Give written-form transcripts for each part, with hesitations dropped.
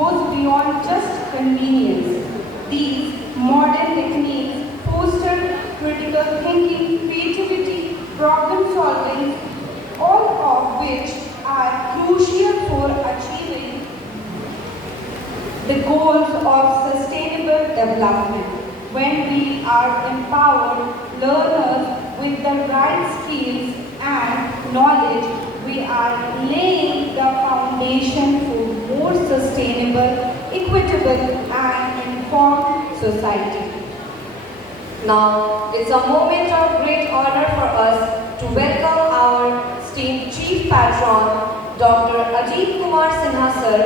goes beyond just convenience. These modern techniques foster critical thinking, creativity, problem solving, all of which are crucial for achieving the goals of sustainable development. When we are empowered learners with the right skills and knowledge, we are laying the foundation for more sustainable, equitable, and informed society. Now, it's a moment of great honor for us to welcome our esteemed Chief Patron, Dr. Ajit Kumar Sinha Sir,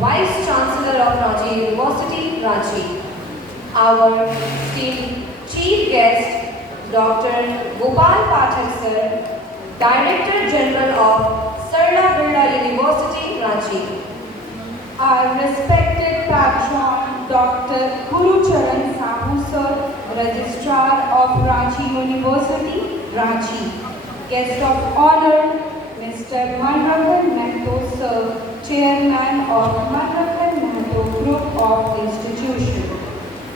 Vice Chancellor of Ranchi University, Ranchi. Our esteemed Chief Guest, Dr. Gopal Pathak Sir, Director General of Sarla Birla University, Ranchi. Our respected patron, Dr. Guru Charan Sahu Sir, Registrar of Ranchi University, Ranchi. Guest of honor, Mr. Manrakhan Mehto Sir, Chairman of Manrakhan Mehto Group of Institutions.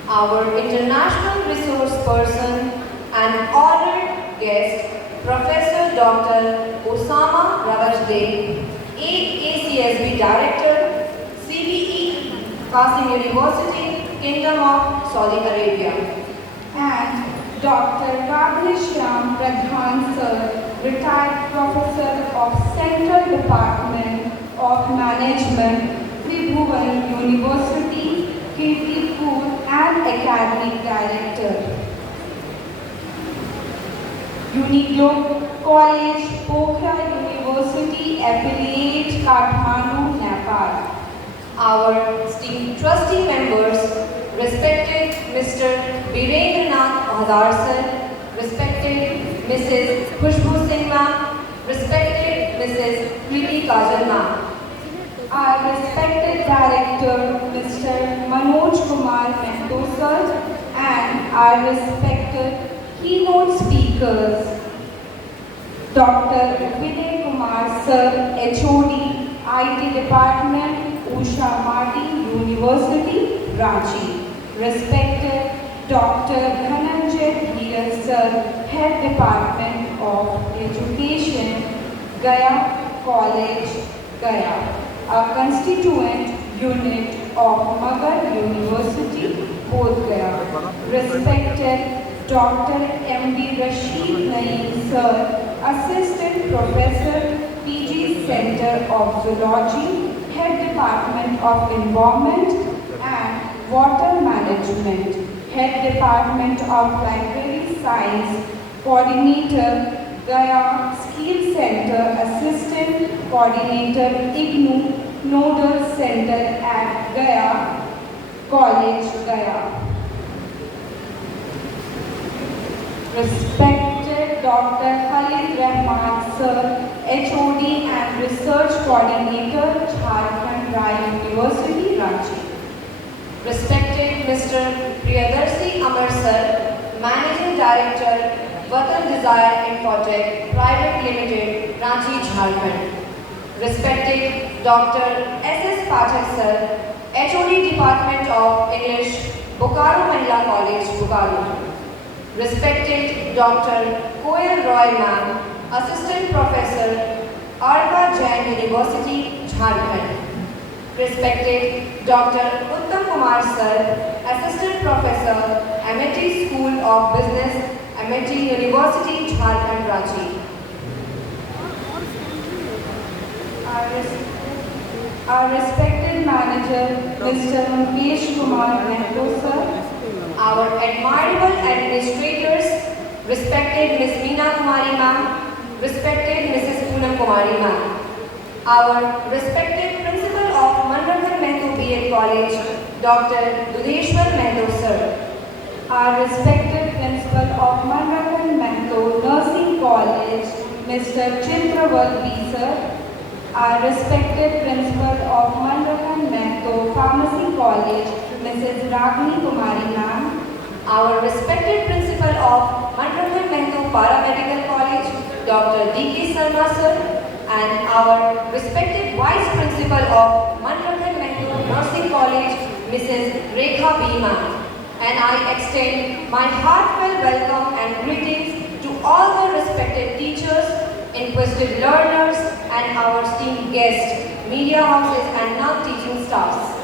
Our international resource person and honored guest, Professor Dr. Osama Rawajde, AACSB Director, CBE, Qasim University, Kingdom of Saudi Arabia. And Dr. Radheshyam Pradhan Sir, retired Professor of Central Department of Management, Tribhuvan University, Kirtipur, and Academic Director. Uniglok College, Pokhara University, Affiliate, Kathmandu, Nepal. Our esteemed trustee members, respected Mr. Virendranath Mahadar Sir, respected Mrs. Khushbu Singh Ma'am, respected Mrs. Preeti Kajal Ma'am. Our respected Director, Mr. Manoj Kumar Mehto Sir, and our respected keynote speakers, Dr. Vinay Kumar Sir, HOD, IT Department, Usha Martin University, Ranchi. Respected Dr. Dhananjay Dheeraj Sir, Head Department of Education, Gaya College, Gaya, a constituent unit of Magar University, Bodh Gaya. Respected Dr. M.D. Rashid Naeem Sir, Assistant Professor, PG Center of Zoology, Head Department of Environment and Water Management, Head Department of Library Science, Coordinator, Gaya Skill Center, Assistant Coordinator, IGNU, Nodal Center at Gaya College, Gaya. Respected Dr. Khalid Rahman Sir, HOD and Research Coordinator, Jharkhand Rai University, Ranchi. Respected Mr. Priyadarshi Amar Sir, Managing Director, Watan Desire Infotech Private Limited, Ranchi, Jharkhand. Respected Dr. S.S. Pathak Sir, HOD Department of English, Bokaro Mahila College, Bokaro. Respected Dr. Koel Roy Ma'am, Assistant Professor, Arka Jain University, Jharkhand. Respected Dr. Uttam Kumar Sir, Assistant Professor, Amity School of Business, Amity University, Jharkhand, Ranchi. Our respected manager, Mr. Mukesh Kumar Mehto Sir. Our admirable administrators, respected Ms. Meena Kumari Ma'am, respected Mrs. Poonam Kumari Ma'am. Our respected Principal of Manrakhan Mehto B.Ed College, Dr. Dudeshwar Mehto Sir. Our respected Principal of Manrakhan Mehto Nursing College, Mr. Chitraval B. Sir. Our respected Principal of Manrakhan Mehto Pharmacy College, Mrs. Ragini Kumari Ma'am. Our respected Principal of Manrakhan Mehto Paramedical College, Dr. D.K. Sarma Sir, and our respected Vice Principal of Manrakhan Mehto Nursing College, Mrs. Rekha Bhima. And I extend my heartfelt welcome and greetings to all the respected teachers, inquisitive learners, and our esteemed guests, media houses, and non-teaching staffs.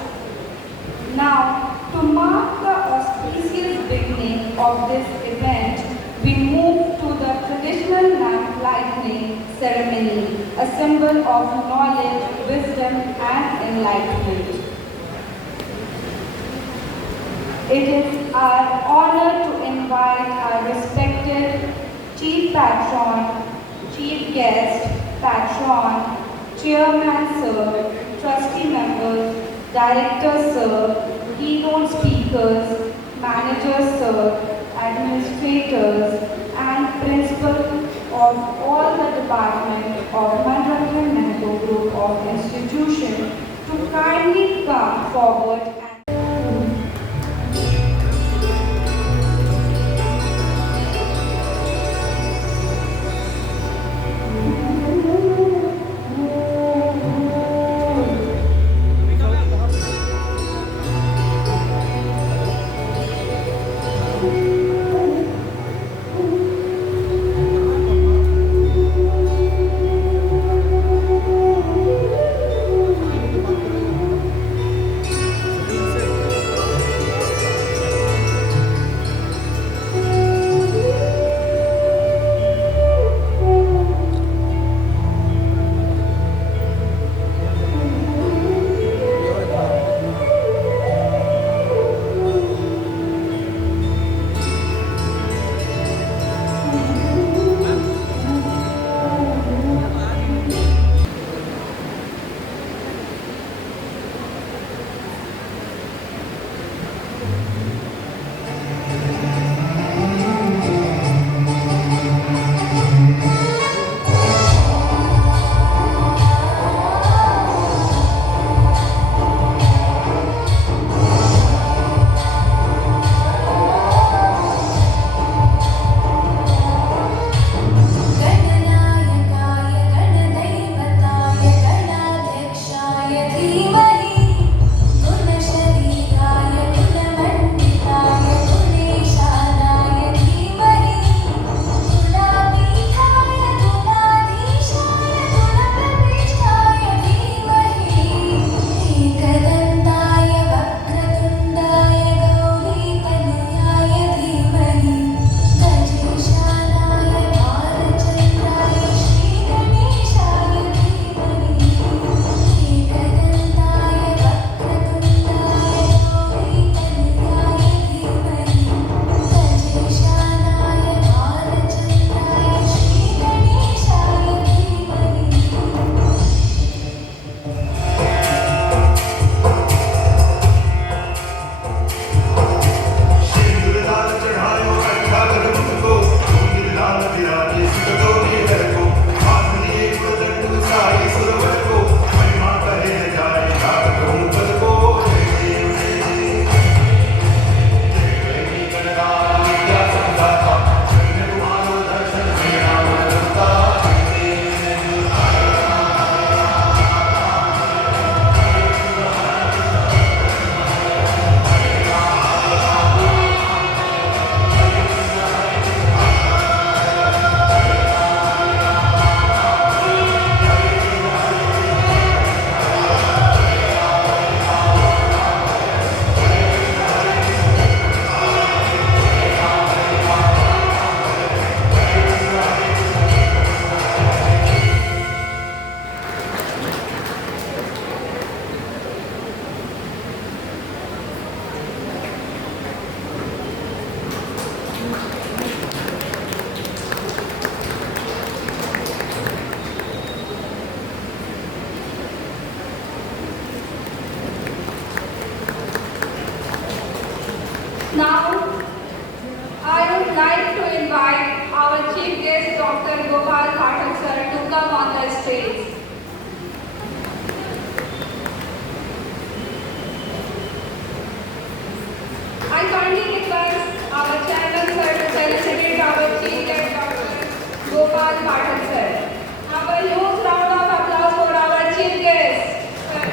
Now, to mark the auspicious beginning of this event, we move to the traditional lamp lighting ceremony, a symbol of knowledge, wisdom, and enlightenment. It is our honor to invite our respected Chief Patron, Chief Guest, Patron, Chairman Sir, Trustee Members, Directors Sir, Keynote Speakers, Managers Sir, Administrators, and Principal of all the departments of Mandaran Mehto Group of Institutions to kindly come forward and now, I would like to invite our chief guest, Dr. Gopal Pathak sir, to come on the stage. I kindly request our chairman sir to felicitate our chief guest, Dr. Gopal Pathak sir. Have a huge round of applause for our chief guest. Sir.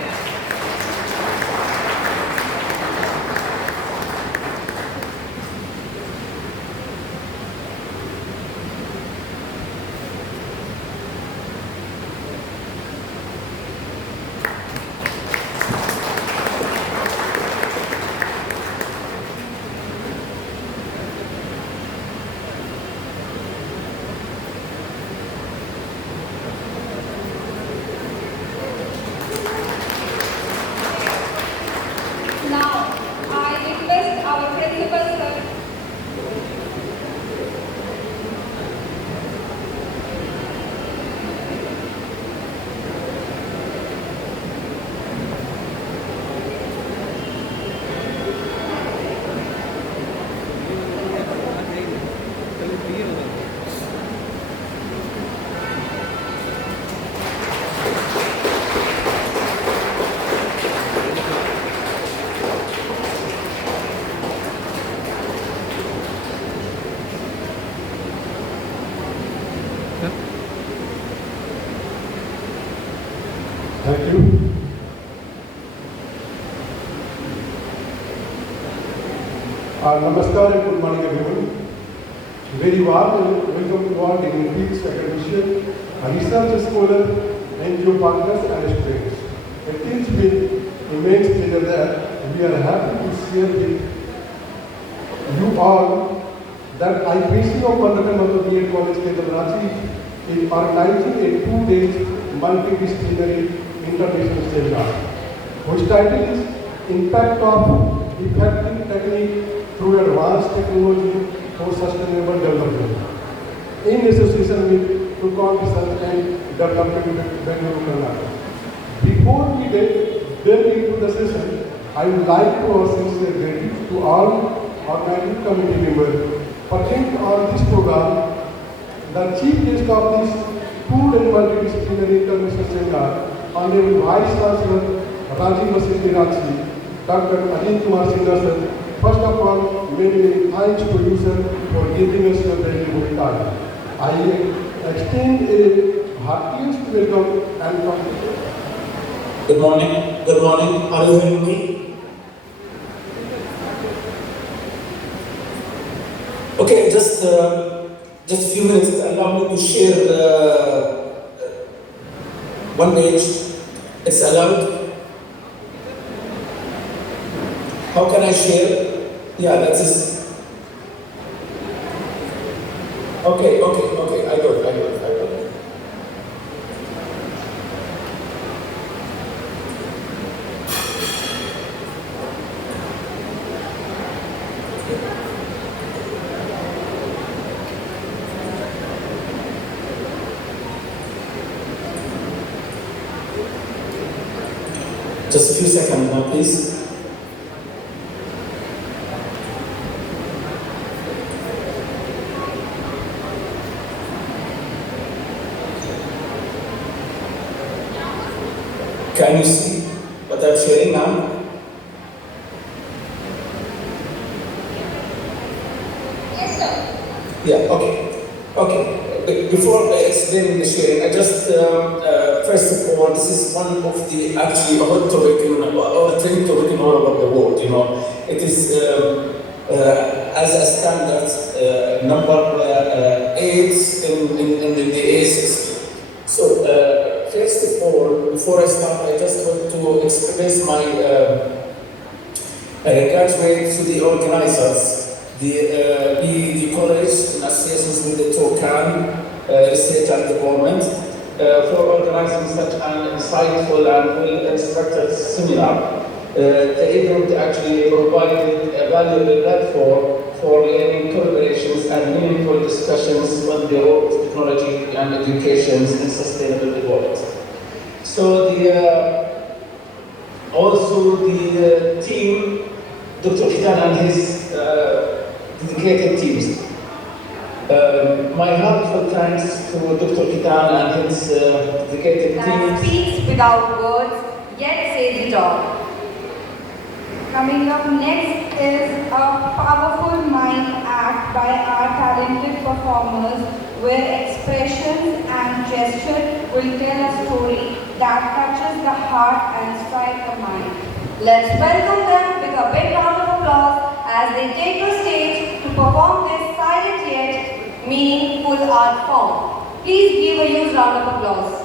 Namaskar and good morning everyone. Very warm welcome to all dignitaries, academicians, research scholars, NGO partners and students. It is with immense pleasure that we are happy to share with you all that IPC of Mandakam B.Ed College Kendra Ranchi is organizing a 2-day multidisciplinary international seminar, whose title is Impact of Effective Technique through Advanced Technology for Sustainable Development, in association with Tukon Research and Development Bengaluru, Karnataka. Before we delve into the session, I would like to offer sincere gratitude to all organizing committee members present on this program. The chief guest of this 2-day multidisciplinary international seminar, Honorable Vice Chancellor Rajiv Masjid Ranchi, Dr. Ajit Kumar Sinha sir. First of all, many thanks to you sir for giving us your valuable time. I extend a heartiest welcome and congratulations. Good morning. Good morning. Are you hearing me? Okay, just a few minutes. Allow me to share one page. It's allowed. How can I share? Yeah, that's it. Okay. I got it. Just a few seconds now, please. Can you see what I'm sharing now? Yes, sir. Yeah, okay. Before explaining the sharing, I just, first of all, this is one of the actually a hot topic or a trending topic in all over the world, you know. It is, as a standard, number 8 in the A60. So, first of all, before I start, I just want to express my gratitude to the organizers, the college in association with the Tokan Research and Development for organizing such an insightful and well-instructed seminar. The event actually provided a valuable platform for learning collaborations and meaningful discussions on the role of technology and education in sustainable development. So also the team, Dr. Khitan and his dedicated teams. My heartfelt thanks to Dr. Khitan and his dedicated That team. speaks without words, yet says it all. Coming up next is a powerful mind act by our talented performers where expressions and gesture will tell a story that touches the heart and strikes the mind. Let's welcome them with a big round of applause as they take the stage to perform this silent yet meaningful art form. Please give a huge round of applause.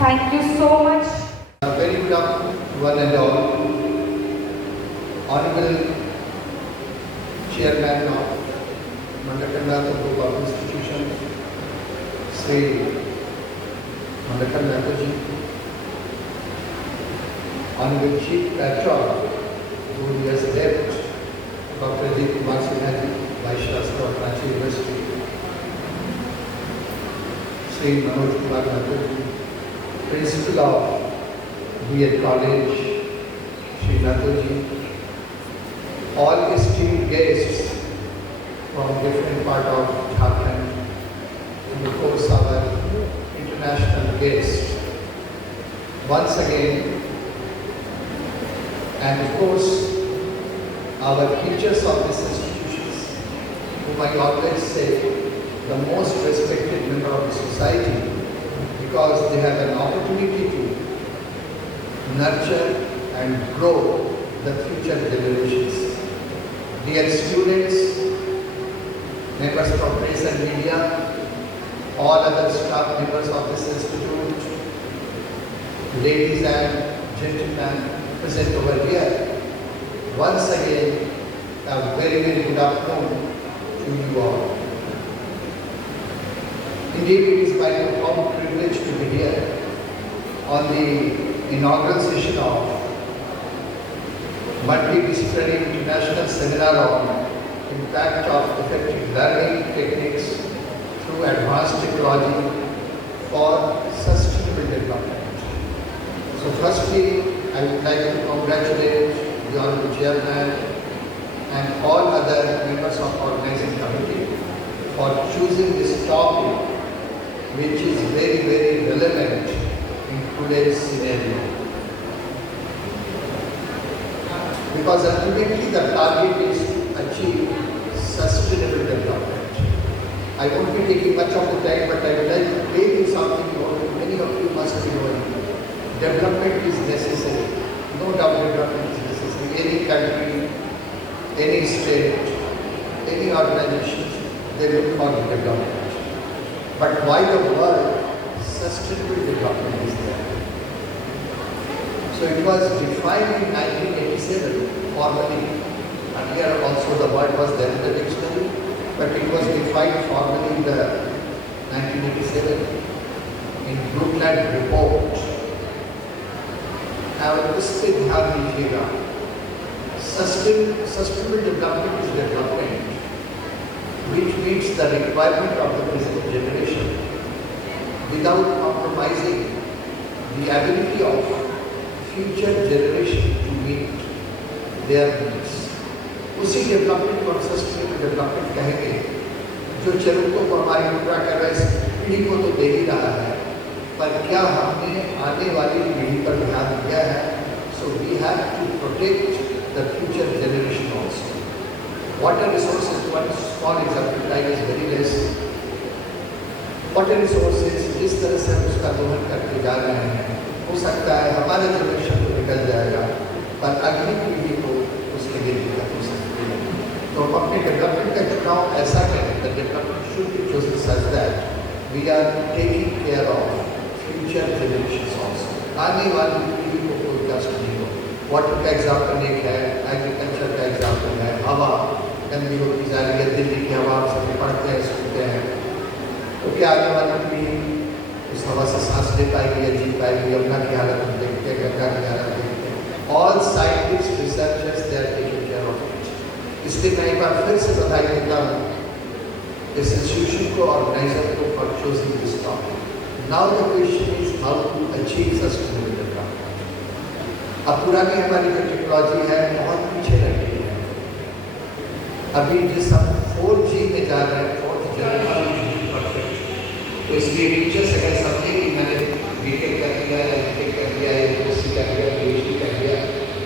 Thank you so much. A very good afternoon to one and all. Honorable Chairman of Mandakanda Group of Institutions, Sri Mandakanda Ji, Honorable Chief Patron, who has left, Dr. Ajit Kumar Sinha Ji, Vice Chancellor of Ranchi University, Sri Manoj Kumar Ji, Principal of B.Ed College, Sri Ji, all esteemed guests from different part of Jharkhand, and of course our international guests. Once again, and of course our teachers of these institutions, whom I always say the most respected member of the society, because they have an opportunity to nurture and grow the future generations. Dear students, members of press and media, all other staff members of this institute, ladies and gentlemen present over here, once again a very, very good afternoon to you all. Indeed, it is my profound privilege to be here on the inaugural session of multidisciplinary international seminar on impact of effective learning techniques through advanced technology for sustainable development. So firstly, I would like to congratulate the Honorable Chairman and all other members of organizing committee for choosing this topic, which is very, very relevant in today's scenario. Because ultimately the target is to achieve sustainable development. I won't be taking much of the time, but I would like to tell you something many of you must be knowing. Development is necessary. No doubt development is necessary. Any country, any state, any organization, they look for development. But why the word sustainable development is there? So it was defined in 1987 formally. Earlier also the word was there in the dictionary, but it was defined formally in the 1987 in Brundtland report. Now इस पे ध्यान दीजिएगा. Sustainable development is development which meets the requirement of the present generation without compromising the ability of future generation to meet their needs. उसी डेवलपमेंट को sustainable development कहेंगे जो जरूरतों को हमारी पूरा कर रहा है. इस पीढ़ी को तो दे ही रहा है, पर क्या हमने आने वाली पीढ़ी पर ध्यान दिया है? So we have to protect the future generation also. Water resources, one small example, time is very less. Water resources जिस तरह से हम उसका दोहन करते जा रहे हैं, हो सकता है हमारे जनरेशन को निकल जाएगा, पर अगली पीढ़ी को उसके लिए दिक्कत हो सकती है. तो हम अपने डेवलपमेंट का चुनाव ऐसा करें, the development should be chosen such that we are taking care of future generations also. आने वाली पीढ़ी को कोई कष्ट नहीं हो. वाटर का एग्जाम्पल एक है, एग्रीकल्चर का एग्जाम्पल है, हवा गंदी होती जा रही है, दिल्ली की हवा आप सभी पढ़ते हैं सुनते हैं, तो क्या आने वाली पीढ़ी उस हवा से सांस ले पाएगी या जी पाएगी? यमुना की हालत हम देखते हैं, गंगा की हालत देखते हैं. All scientist researchers they are taking care of it. इसलिए मैं एक बार फिर से बधाई देता हूँ इस इंस्टीट्यूशन को, ऑर्गेनाइजर को for choosing this topic. Now the question is how to achieve sustainable development. अब पुरानी हमारी जो टेक्नोलॉजी है बहुत पीछे रह गई है. अभी जिस हम 4G में जा रहे हैं, 4th जनरेशन, तो इसलिए टीचर्स अगर समझे कि मैंने बीटेक कर लिया, एमटेक कर लिया, एमएससी कर लिया, पीएचडी कर लिया,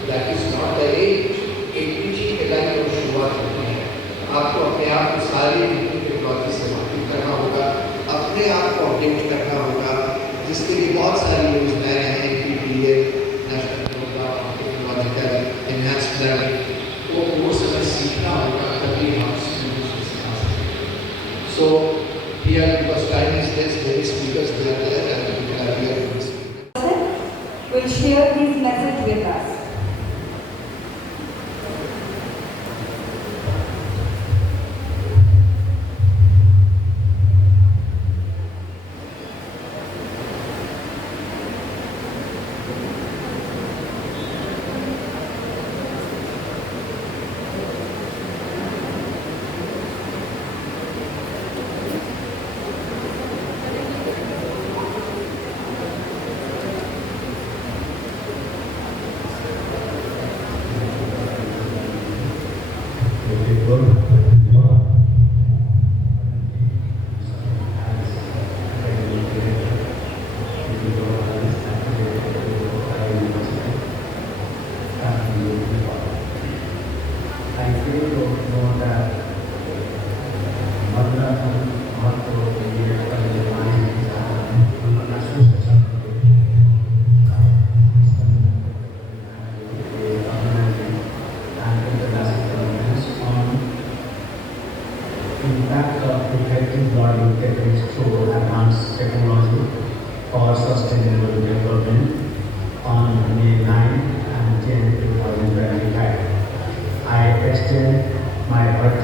that is not the age. एक पीछे के लाइन को शुरुआत होती है. आपको अपने आप को सारी टेक्नोलॉजी से वाकिफ करना होगा, अपने आप को अपडेट करना होगा, जिसके लिए बहुत सारी योजनाएं हैं, PPA, national programme of technological enhanced learning, तो वो समय सीखना होगा, तभी हम उसको सिखा सकते. सो here, because time is less, many speakers they are there and we are here to speak.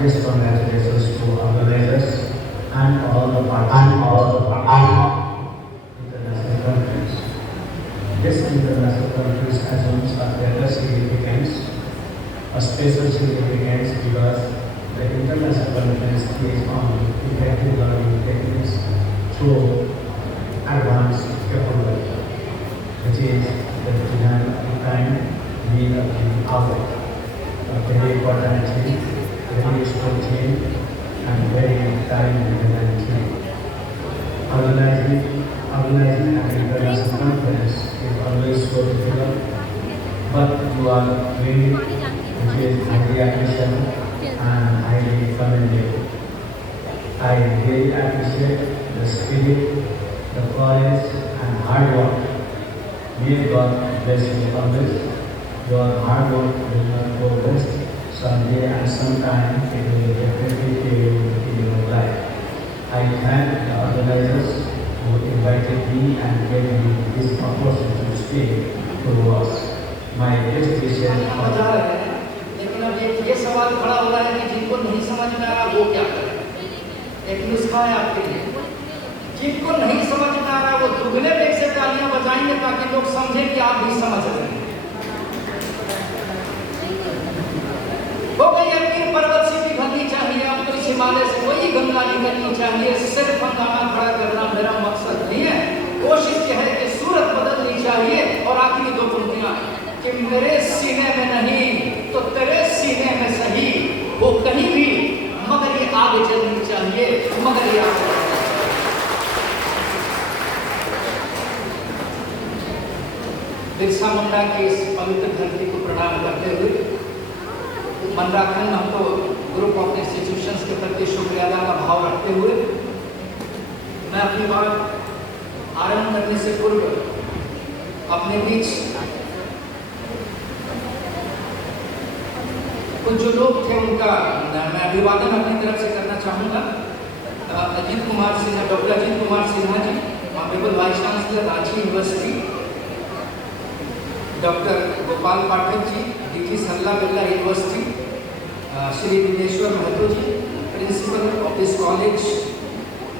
heartiest congratulations to organizers and all the international conference. This international conference assumes a greater significance, a special significance because the international conference is on effective learning techniques through advanced capability, which is the design of the time need of the hour. A very important thing, very useful thing, and very time-dependent thing. Organizing an international conference is always so difficult, but you are doing it, which is highly appreciable and highly commendable. I really appreciate the spirit, the courage, and hard work. May God bless you always. Your hard work will not go waste. Someday and sometime it will definitely pay you in your life. I thank the organizers who invited me and gave me this opportunity to speak to us. My best wishes for लेकिन अब ये सवाल खड़ा हो रहा है कि जिनको नहीं समझ में आ रहा वो क्या करें। एक नुस्खा है आपके लिए, जिनको नहीं समझ में आ रहा वो दुगने बेग से तालियां बजाएंगे ताकि लोग समझें कि आप भी समझ रहे हैं। वो कहीं अपनी पर्वत से पिघलनी चाहिए, आपको इस हिमालय से वही गंगा निकलनी चाहिए। सिर्फ हंगामा खड़ा करना मेरा मकसद नहीं है। कोशिश यह है कि सूरत बदलनी चाहिए। और आखिरी दो पंक्तियां कि मेरे सीने में नहीं तो तेरे सीने में सही, वो कहीं भी मगर ये आग जलनी चाहिए, मगर ये आग बिरसा मुंडा की इस पवित्र धरती को प्रणाम करते हुए मनराखंड हमको ग्रुप ऑफ इंस्टीट्यूशंस के प्रति शुक्रिया अदा का भाव रखते हुए मैं अपनी बात आरंभ करने से पूर्व अपने बीच कुछ जो लोग थे उनका मैं अभिवादन अपनी तरफ से करना चाहूँगा। Ajit Kumar Sinha, doctor Ajit Kumar Sinha ji, honourable vice chancellor Ranchi university, doctor Gopal Pathak ji, DG Sarla Birla university, Shri Dineshwar Mahato ji, principal of this college,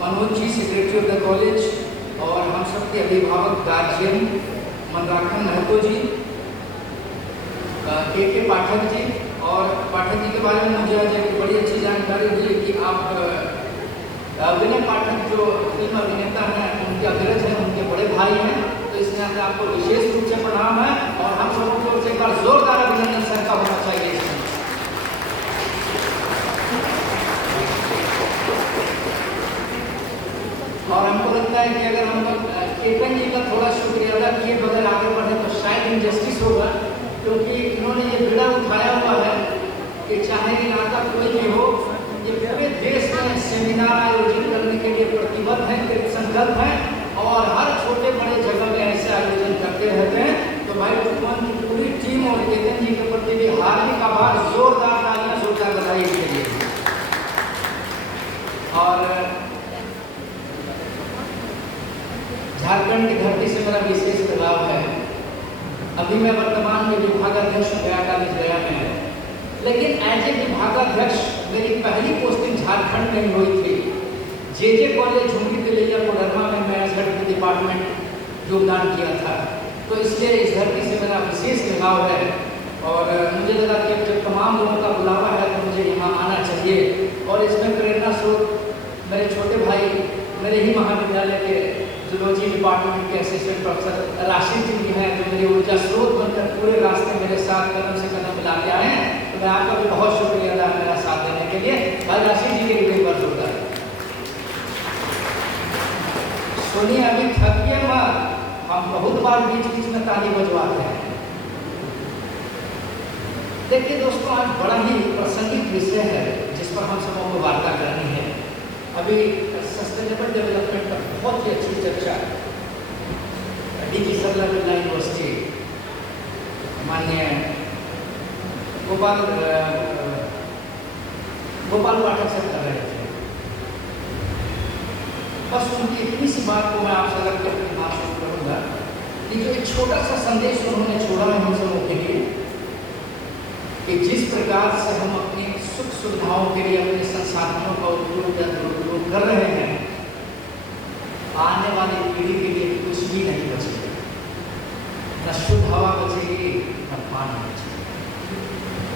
Manoj ji, secretary of the college, और हम सबके अभिभावक गार्जियन मनराखंड महतो जी, के पाठक जी। और पाठक जी के बारे में मुझे आज एक बड़ी अच्छी जानकारी हुई कि आप विनय पाठक जो फिल्म अभिनेता हैं उनके अग्रज हैं, उनके बड़े भाई हैं, तो इसलिए आपको विशेष रूप से प्रणाम है और हम सबों की ओर से एक बार जोरदार अभिनंदन सर का होना चाहिए। और हमको लगता है कि अगर हम केतन जी का थोड़ा शुक्रिया अदा किए बगैर आगे बढ़े तो शायद इनजस्टिस होगा, क्योंकि इन्होंने ये बीड़ा उठाया हुआ है कि चाहे इलाका कोई भी हो, ये पूरे देश में सेमिनार आयोजित करने के लिए प्रतिबद्ध हैं, संकल्प हैं और हर छोटे बड़े जगह में ऐसे आयोजन करते रहते हैं। तो भाई भगवान की पूरी टीम और केतन जी के प्रति भी हार्दिक आभार, जोरदार तालियां, जोरदार बधाई के लिए। और झारखंड की धरती से मेरा विशेष लगाव है। अभी मैं वर्तमान में विभागाध्यक्ष गया कॉलेज गया में है, लेकिन एज ए विभागाध्यक्ष मेरी पहली पोस्टिंग झारखंड में ही हुई थी। जे कॉलेज झुमरी तिलैया कोडरमा में मैं एज हेड डिपार्टमेंट योगदान किया था, तो इसलिए इस धरती से मेरा विशेष लगाव है। और मुझे लगा कि जब तमाम लोगों का बुलावा है तो मुझे यहाँ आना चाहिए। और इसमें प्रेरणा स्रोत मेरे छोटे भाई, मेरे ही महाविद्यालय के जूलॉजी डिपार्टमेंट के असिस्टेंट प्रोफेसर राशिद जी भी हैं, जो मेरे ऊर्जा स्रोत बनकर पूरे रास्ते मेरे साथ कदम से कदम मिला के आए हैं। तो मैं आपका भी बहुत शुक्रिया अदा मेरा साथ देने के लिए। भाई राशिद जी के लिए एक बार जोरदार। सुनिए, अभी थकिए मत, हम बहुत बार बीच बीच में ताली बजवाते हैं। देखिए दोस्तों, आज बड़ा ही प्रासंगिक विषय है जिस पर हम सबों को वार्ता करनी है। अभी सस्टेनेबल डेवलपमेंट पर बहुत ही अच्छी चर्चा डीजी सरला बिरला यूनिवर्सिटी माननीय गोपाल पाठक से कर रहे थे। बस उनकी इतनी सी बात को मैं आपसे रख के अपनी बात शुरू करूँगा कि जो एक छोटा सा संदेश उन्होंने छोड़ा है हम सबों के लिए कि जिस प्रकार से हम अपनी सुख सुविधाओं के लिए अपने संसाधनों का उपयोग या दुरुपयोग कर रहे हैं, आने वाली पीढ़ी के लिए कुछ भी नहीं बचेगा। न शुद्ध हवा बचेगी, न पानी बचेगा।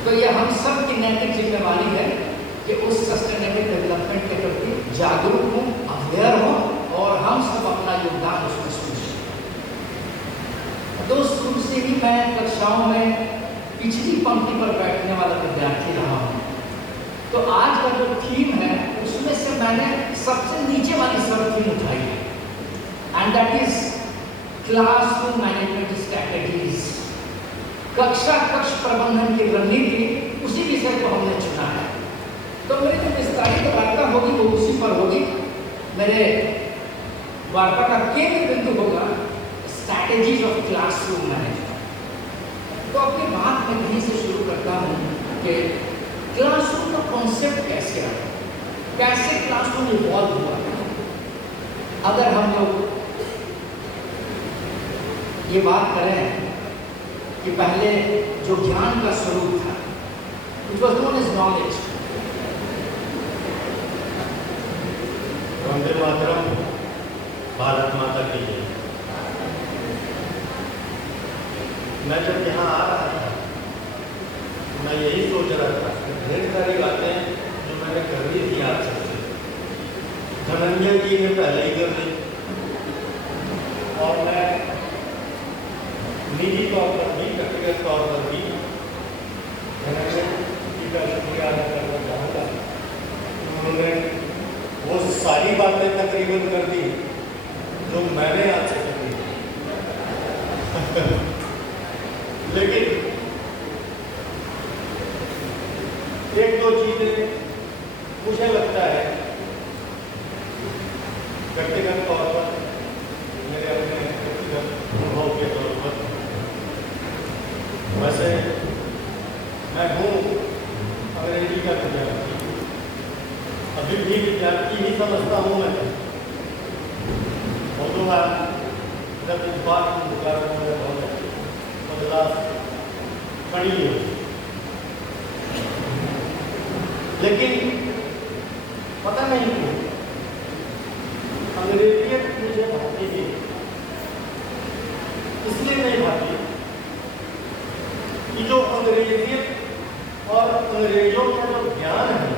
तो यह हम सब की नैतिक जिम्मेवारी है कि उस सस्टेनेबल डेवलपमेंट के प्रति जागरूक हों, अवेयर हों और हम सब अपना योगदान उसमें सुनिश्चित करें। तो शुरू से ही मैं कक्षाओं में पिछली पंक्ति पर बैठने वाला विद्यार्थी रहा हूँ। तो आज का जो थीम है उसमें से मैंने सबसे नीचे वाली सब थीम उठाई है, and that is classroom management strategies. कक्ष प्रबंधन की रणनीति, उसी विषय को हमने चुना है। तो मेरी जो विस्तारित वार्ता होगी वो उसी पर होगी। मेरे वार्ता का केंद्र बिंदु होगा स्ट्रैटेजीज ऑफ क्लासरूम मैनेजमेंट। तो अपनी बात में कहीं से शुरू करता हूँ कि क्लासरूम का कॉन्सेप्ट कैसे आया, कैसे क्लासरूम इवॉल्व हुआ। अगर हम लोग ये बात करें कि पहले जो ज्ञान का स्वरूप था, which was known as knowledge, Vande मातरम, भारत माता की जय। मैं जब यहाँ आ रहा था मैं यही सोच रहा था कि ढेर सारी बातें जो मैंने कर ली थी आज से, धनंजय जी ने पहले ही कर ली और मैं निजी तौर पर भी, व्यक्तिगत तौर पर भी धनंजय जी का शुक्रिया अदा करना चाहूँगा। उन्होंने वो सारी बातें तकरीबन कर दी जो मैंने आज से कर दी। लेकिन एक दो चीजें मुझे लगता है व्यक्तिगत तौर पर, मेरे अपने व्यक्तिगत अनुभव के तौर पर, वैसे मैं हूँ अंग्रेजी का विद्यार्थी, अभी भी विद्यार्थी ही समझता हूँ मैं। और जब इस बात को मुकाबले में बहुत बदलाव खड़ी है, लेकिन पता नहीं क्यों अंग्रेजियत मुझे भाती थी। इसलिए नहीं भाती कि जो अंग्रेजियत और अंग्रेजों का जो ज्ञान है,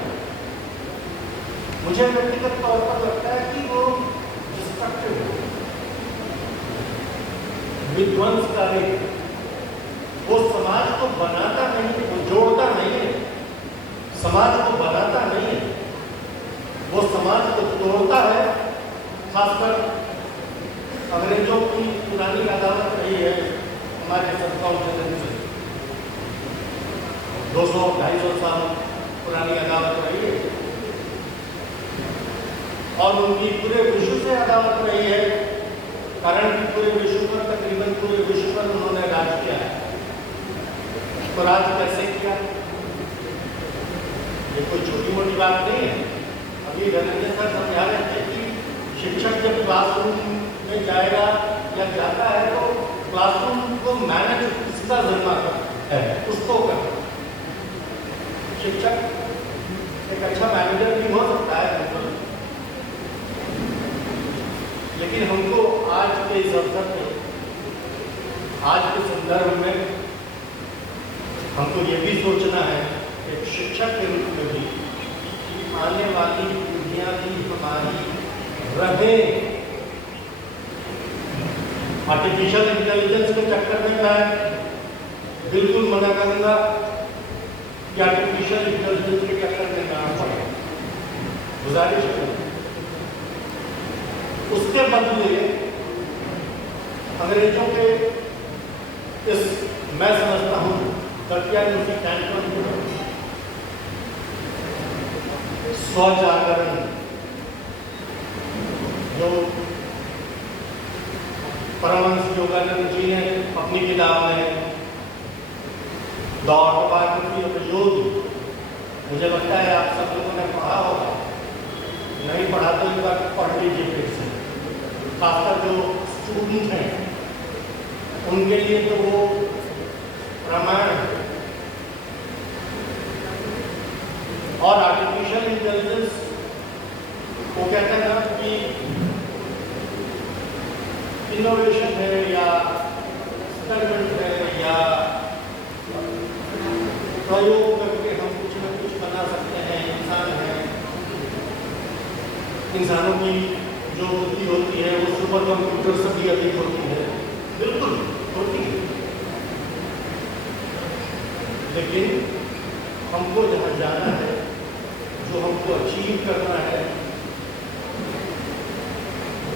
मुझे व्यक्तिगत तौर पर लगता है कि वो डिस्ट्रक्टिव है, विध्वंसकारी। वो समाज को बनाता नहीं, वो जोड़ता नहीं है, समाज को बनाता नहीं है, वो समाज को तोड़ता है। खासकर अंग्रेजों की पुरानी अदालत रही है हमारे संस्थाओं से 200-250 साल पुरानी अदालत रही है और उनकी पूरे विश्व से अदालत रही है, कारण कि पूरे विश्व पर, तकरीबन पूरे विश्व पर उन्होंने राज किया है। तो राज कैसे किया, ये कोई छोटी मोटी बात नहीं है। अभी धनंजय सर समझा रहे थे कि शिक्षक जब क्लासरूम में जाएगा या जाता है तो क्लासरूम को मैनेज किसका जिम्मा है, उसको करना। शिक्षक एक अच्छा मैनेजर भी हो सकता है बिल्कुल, लेकिन हमको आज के इस अवसर पे, आज के संदर्भ में हमको ये भी सोचना है एक शिक्षक के रूप में भी कि आने वाली पीढ़ियाँ भी हमारी रहे। आर्टिफिशियल इंटेलिजेंस के चक्कर में मैं बिल्कुल मना करूँगा कि आर्टिफिशियल इंटेलिजेंस के चक्कर में ना पड़े, गुजारिश करूँ। उसके बदले अंग्रेजों के इस, मैं समझता हूँ स्वजागरण, जो परमहंस योगानंद जी ने अपनी किताब में द ऑटोबायोग्राफी ऑफ अ योगी, मुझे लगता है आप सब लोगों ने पढ़ा होगा, नहीं पढ़ा तो एक बार पढ़ लीजिए फिर से। खासकर जो स्टूडेंट हैं उनके लिए तो वो रामायण है। और आर्टिफिशियल इंटेलिजेंस वो कहते हैं ना कि इनोवेशन है या एक्सपेरिमेंट है या प्रयोग करके हम कुछ न कुछ बना सकते हैं। इंसान है, इंसानों की जो बुद्धि होती है वो सुपर कंप्यूटर से भी अधिक होती है, बिल्कुल होती है। लेकिन हमको जहाँ जाना है, जो हमको अचीव करना है,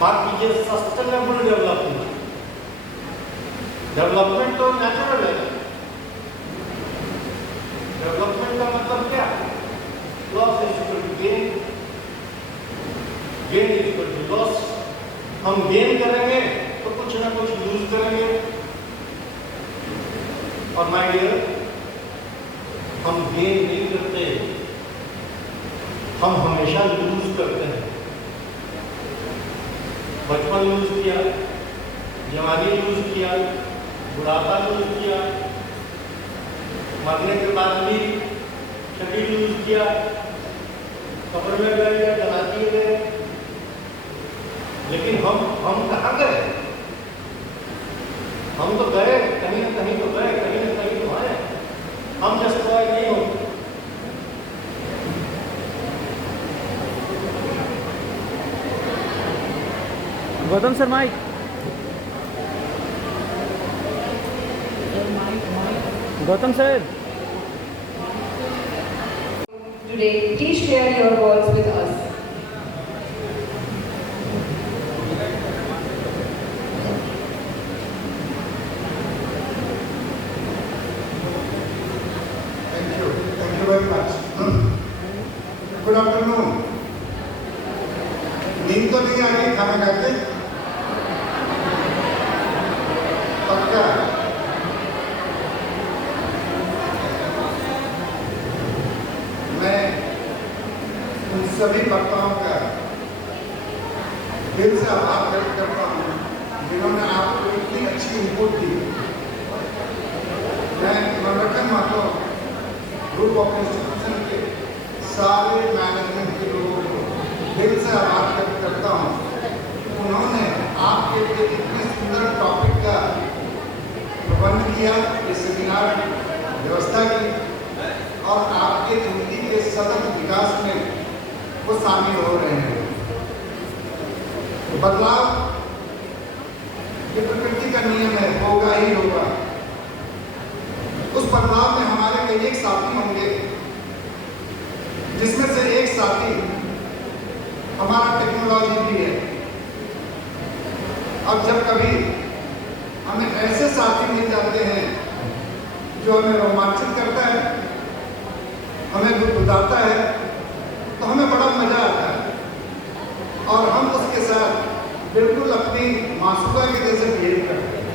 बात कीजिए सस्टेनेबल डेवलपमेंट। डेवलपमेंट तो नेचुरल है। डेवलपमेंट का मतलब क्या? Loss is equal to gain, gain is equal to loss. हम गेन करेंगे तो कुछ ना कुछ लूज करेंगे। और माय डियर, हम गेन नहीं करते, हम हमेशा लूज करते हैं। बचपन लूज किया, जवानी लूज किया, बुढ़ापा लूज किया, मरने के बाद भी शरीर लूज किया, कब्र में गए या जला दिए गए। लेकिन हम कहाँ गए? हम तो गए कहीं ना कहीं, तो गए कहीं ना कहीं तो आए। हम जस्टिफाई नहीं होते। Gautam sir mike. Gautam sir. Today, please share your words with us. Thank you very much. Good afternoon. नींद तो नहीं आ रही खाना खाते? पक्का? मैं उन सभी वक्ताओं का दिल से आभार व्यक्त करता हूँ जिन्होंने आपको इतनी अच्छी इनपुट दी। मैं मनरखन मातो ग्रुप ऑफ इंस्टीट्यूशन के सारे मैनेजमेंट के लोगों को दिल से आभार व्यक्त करता हूँ। उन्होंने आपके लिए इतने सुंदर टॉपिक का प्रबंध किया, ये सेमिनार व्यवस्था की, और आपके जिंदगी के सतत विकास में वो शामिल हो रहे हैं। बदलाव ये प्रकृति का नियम है, होगा ही होगा। उस बदलाव में हमारे कई एक साथी होंगे, जिसमें से एक साथी हमारा टेक्नोलॉजी भी है। अब जब कभी हमें ऐसे साथी मिल जाते हैं जो हमें रोमांचित करता है, हमें गुदगुदाता है, तो हमें बड़ा मजा आता है और हम उसके साथ बिल्कुल अपनी मासूका के जैसे बिहेव करते हैं।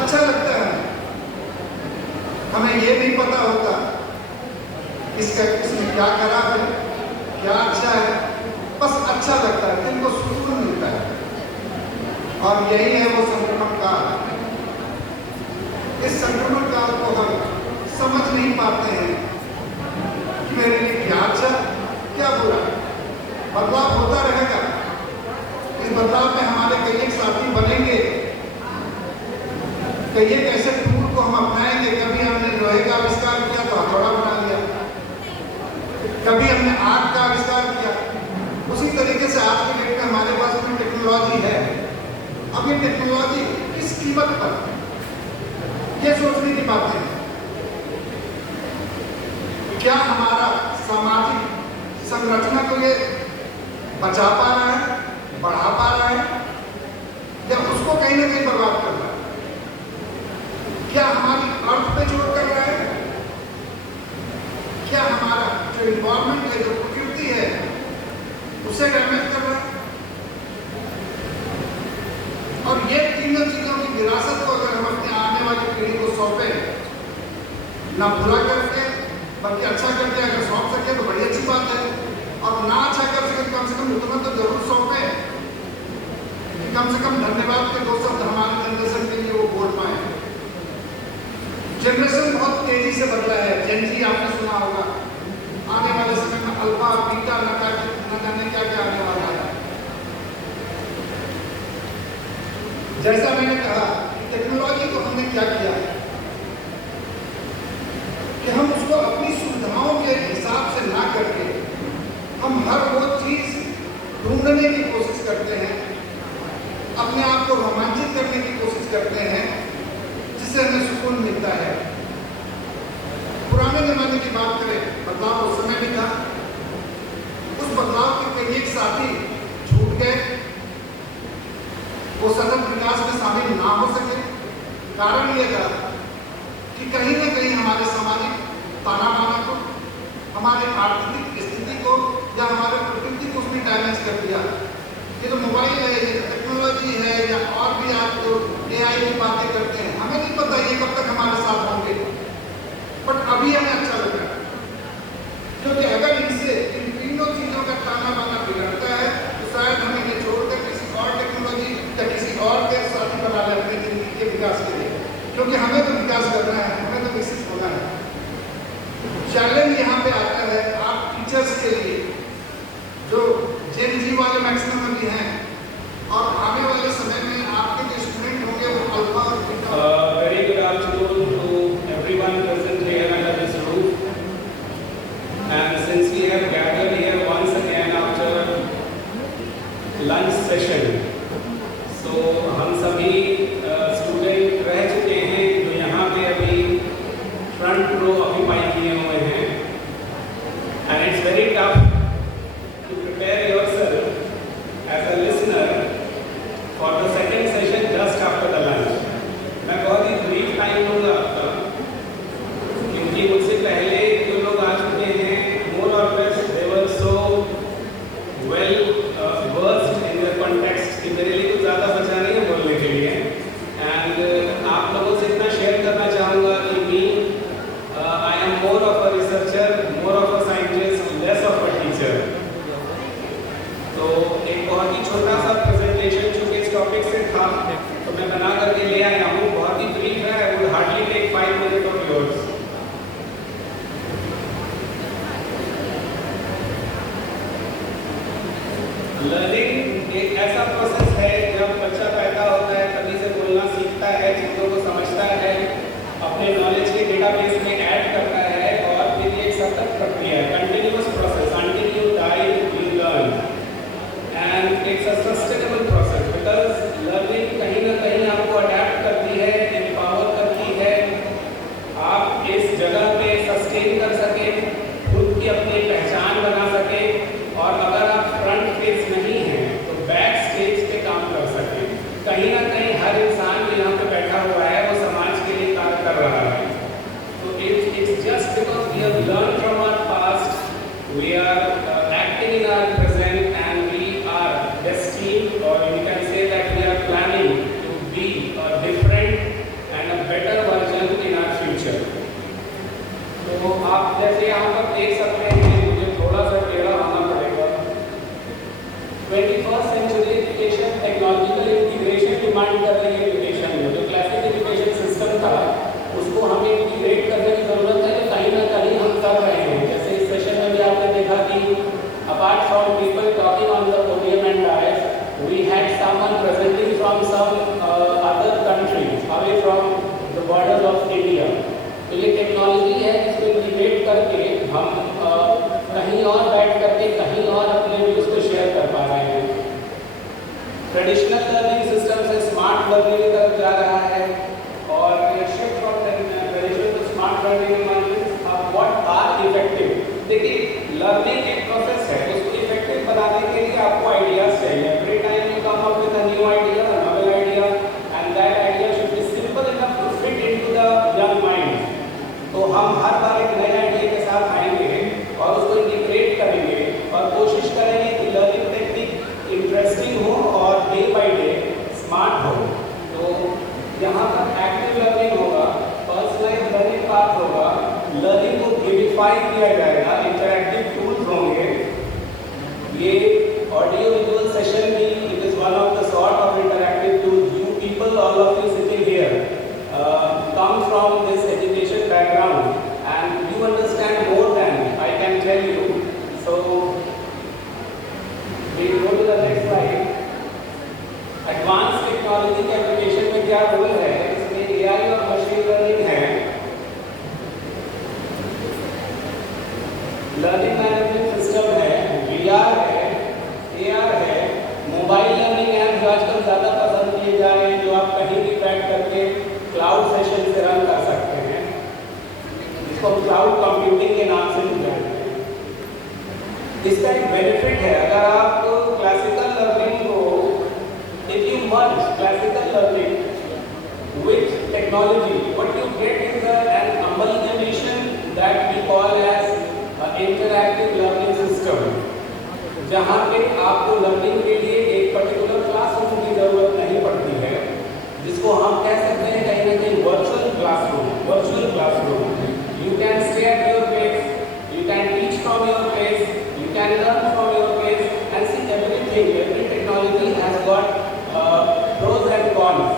अच्छा लगता है। हमें ये नहीं पता होता इसने क्या खराब है, क्या अच्छा है, बस अच्छा लगता है, दिल को सुकून मिलता है। और यही है वो संक्रमण काल। इस संक्रमण काल को हम समझ नहीं पाते हैं कि मेरे लिए क्या अच्छा क्या बुरा। बदलाव होता रहेगा। इस बदलाव में हमारे कई एक साथी बनेंगे, कई एक ऐसे टूल को हम अपनाएंगे। कभी हमने लोहे का आविष्कार किया तो हथौड़ा बना लिया, कभी हमने आग का आविष्कार किया। उसी तरीके से आज के डेट में हमारे पास में टेक्नोलॉजी है। अब ये टेक्नोलॉजी किस कीमत पर, ये सोचने की बात है। क्या हमारा सामाजिक संरचना को ये बचा पा रहा है, बढ़ा पा रहा है, या उसको कहीं ना कहीं बर्बाद कर रहा है? क्या हमारी अर्थ पे जोर कर रहा है? क्या हमारा जो इन्वायरमेंट है, जो प्रकृति है, उसे डैमेज कर रहा है? और ये तीनों चीजों की विरासत को अगर हम अपने आने वाली पीढ़ी को सौंपे, ना बुरा करके बल्कि अच्छा करके अगर सौंप सके तो बड़ी अच्छी बात है। और ना अच्छा कर सके तो कम से कम उतना तो जरूर सौंपे कि कम से कम धन्यवाद के दो शब्द हमारे जनरेशन के लिए वो बोल पाए। जनरेशन बहुत तेजी से बदला है। जेन जी आपने सुना होगा, आने वाले समय में अल्फा बीटा न जाने क्या क्या आने वाला है। जैसा मैंने कहा कि टेक्नोलॉजी को हमने क्या किया है कि हम उसको अपनी सुविधाओं के हिसाब से ना करके हम हर वो चीज ढूंढने की कोशिश करते हैं, अपने आप को रोमांचित करने की कोशिश करते हैं, जिससे हमें सुकून मिलता है। पुराने जमाने की बात करें, बदलाव उस समय भी था, उस बदलाव के कई एक साथी छूट गए, वो सतत विकास में शामिल ना हो सके। कारण यह था कि कहीं ना कहीं हमारे सामाजिक ताना-बाना को, हमारे आर्थिक स्थिति को या हमारे प्रकृति को उसने डैमेज कर दिया। ये जो मोबाइल है, ये टेक्नोलॉजी है, या और भी आप जो AI की बातें करते हैं, हमें नहीं पता ये कब तक हमारे साथ होंगे, बट अभी हमें अच्छा लग रहा है, क्योंकि अगर इनसे इन तीनों चीज़ों का ताना-बाना बिगड़ता है तो शायद हमें ये छोड़कर किसी और टेक्नोलॉजी या किसी और के साथी बना ले अपने जिंदगी के विकास के लिए, क्योंकि हमें तो विकास करना है, हमें तो विकसित होना है। चैलेंज यहाँ पे आता है आप टीचर्स के लिए, जो जेन जी वाले मैक्सिमम अभी हैं, और आने वाले समय में आपके जो स्टूडेंट होंगे वो अल्फा और beta. Very good afternoon to everyone present here under this roof. And since we have gathered here once again after lunch session, so हम सभी स्टूडेंट रह चुके हैं जो यहाँ पे अभी फ्रंट रो ऑक्यूपाई किए हुए हैं, and it's very tough to prepare yourself as a listener for the second session just after the lunch. मैं बहुत ही ब्रीफ टाइम लूँगा आपका, क्योंकि मुझसे पहले जो लोग आ चुके हैं मोर और लेस दे वर so well versed in the context कि मेरे लिए कुछ ज़्यादा बचा नहीं है बोलने के लिए। एंड आप लोगों से इतना शेयर करना चाहूँगा कि I am more of a researcher, more of a scientist, less of a teacher. तो एक बहुत ही छोटा सा प्रेजेंटेशन चूँकि इस टॉपिक से था तो मैं बना करके ले आया हूँ, बहुत ही ब्रीफ है, I would hardly take 5 minutes of yours. Learning एक ऐसा प्रोसेस है जब बच्चा पैदा होता है तभी से बोलना सीखता है, चीज़ों को समझता है, अपने नॉलेज के डेटाबेस में ऐड करता है, और फिर ये एक सतत प्रक्रिया है, continuous process, until you die you learn, and it's a sustainable process because learning कहीं ना कहीं आपको अडैप्ट करती है, एम्पावर करती है, आप इस जगह पे सस्टेन कर सके, खुद की अपनी पहचान बना सके, और अगर आप फ्रंट फेस नहीं हैं तो बैक स्टेज पे काम कर सके। कहीं ना कहीं हर इंसान जो यहाँ पे बैठा हुआ है वो समाज के लिए कार्य कर रहा है। तो it's just because we have learned from our past, we are acting in our present, and we are destined, or you can say that we are planning to be a different and a better version in our future. तो आप जैसे यहाँ पर देख सकते हैं, मुझे थोड़ा सा टेढ़ा होना पड़ेगा। 21st century education technological integration demand कर रही है एजुकेशन में। जो क्लासिक एजुकेशन सिस्टम था उसको हमें इंटीग्रेट करने की ज़रूरत है, जो कहीं ना कहीं हम कर रहे हैं। जैसे इस सेशन में भी आपने देखा कि apart from people talking on the podium and dais, we had someone presenting from some other countries away from the borders of India. तो ये टेक्नोलॉजी है जिसको इंटीग्रेट करके हम कहीं और बैठ करके कहीं और अपने व्यूज़ को शेयर कर पा रहे हैं। ट्रेडिशनल लर्निंग सिस्टम से स्मार्ट लर्निंग की तरफ जा रहा है, और shift from traditional to smart learning what are effective. देखिए, लर्निंग एक प्रोसेस है, उसको इफेक्टिव बनाने के लिए आपको आइडियाज चाहिए। Every time you come up with a new idea, a novel idea, and that idea should be simple enough to fit into the young mind. तो हम हर बार एक नए आइडिया के साथ आएंगे और उसको इंटीग्रेट करेंगे और कोशिश करेंगे कि लर्निंग टेक्निक इंटरेस्टिंग हो और डे बाय डे स्मार्ट हो। तो यहाँ पर एक्टिव लर्निंग होगा, पर्सनलाइज्ड लर्निंग पाथ होगा, लर्निंग को गेमिफाई किया जाएगा, इंटरैक्टिव टूल्स होंगे, ये टेक्नोलॉजी के एप्लीकेशन में क्या रोल है, इसमें एआई और मशीन लर्निंग है, लर्निंग मैनेजमेंट सिस्टम है, वीआर है, एआर है, मोबाइल लर्निंग ऐप जो आजकल ज़्यादा पसंद किए जा रहे हैं, जो आप कहीं भी बैठ करके क्लाउड सेशन से रन कर सकते हैं, जिसको हम क्लाउड कंप्यूटिंग के नाम से भी जानते हैं। इसका एक बेनिफिट है, अगर आप क्लासिकल लर्निंग को, if you merge classical learning with technology, what you get is an amalgamation that we call as interactive learning system, जहाँ पे आपको लर्निंग के लिए एक पर्टिकुलर क्लासरूम की जरूरत नहीं पड़ती है, जिसको हम कह सकते हैं कहीं ना कहीं virtual classroom. Virtual classroom, you can stay at your place, you can teach from your place, you can learn from your place and see everything. Every technology has got pros and cons.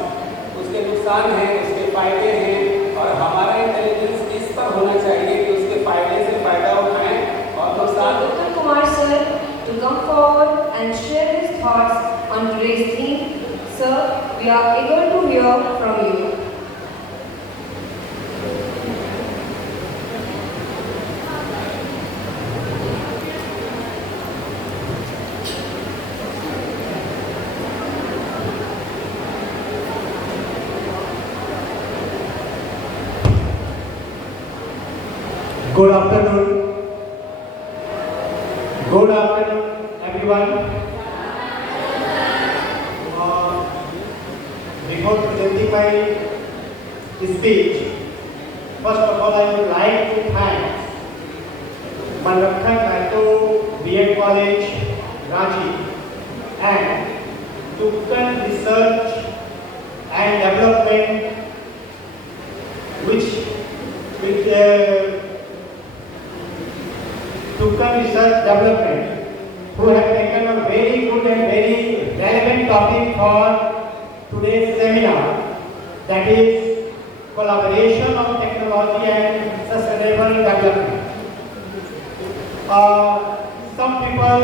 उसके नुकसान हैं, उसके फायदे हैं, और हमारा इंटेलिजेंस इस पर होना चाहिए कि उसके फायदे से फायदा उठाएं और नुकसान। Dr. Kumar sir to come forward and share his thoughts on today's theme. Sir, we are eager to hear from you. Good afternoon. Good afternoon, everyone. Before presenting my speech, first of all, I would like to thank Manrakhan Mahto B.Ed College, Ranchi, and Tukkan Research and Development, Tukkan Research Development, who have taken a very good and very relevant topic for today's seminar, that is collaboration of technology and sustainable development. Some people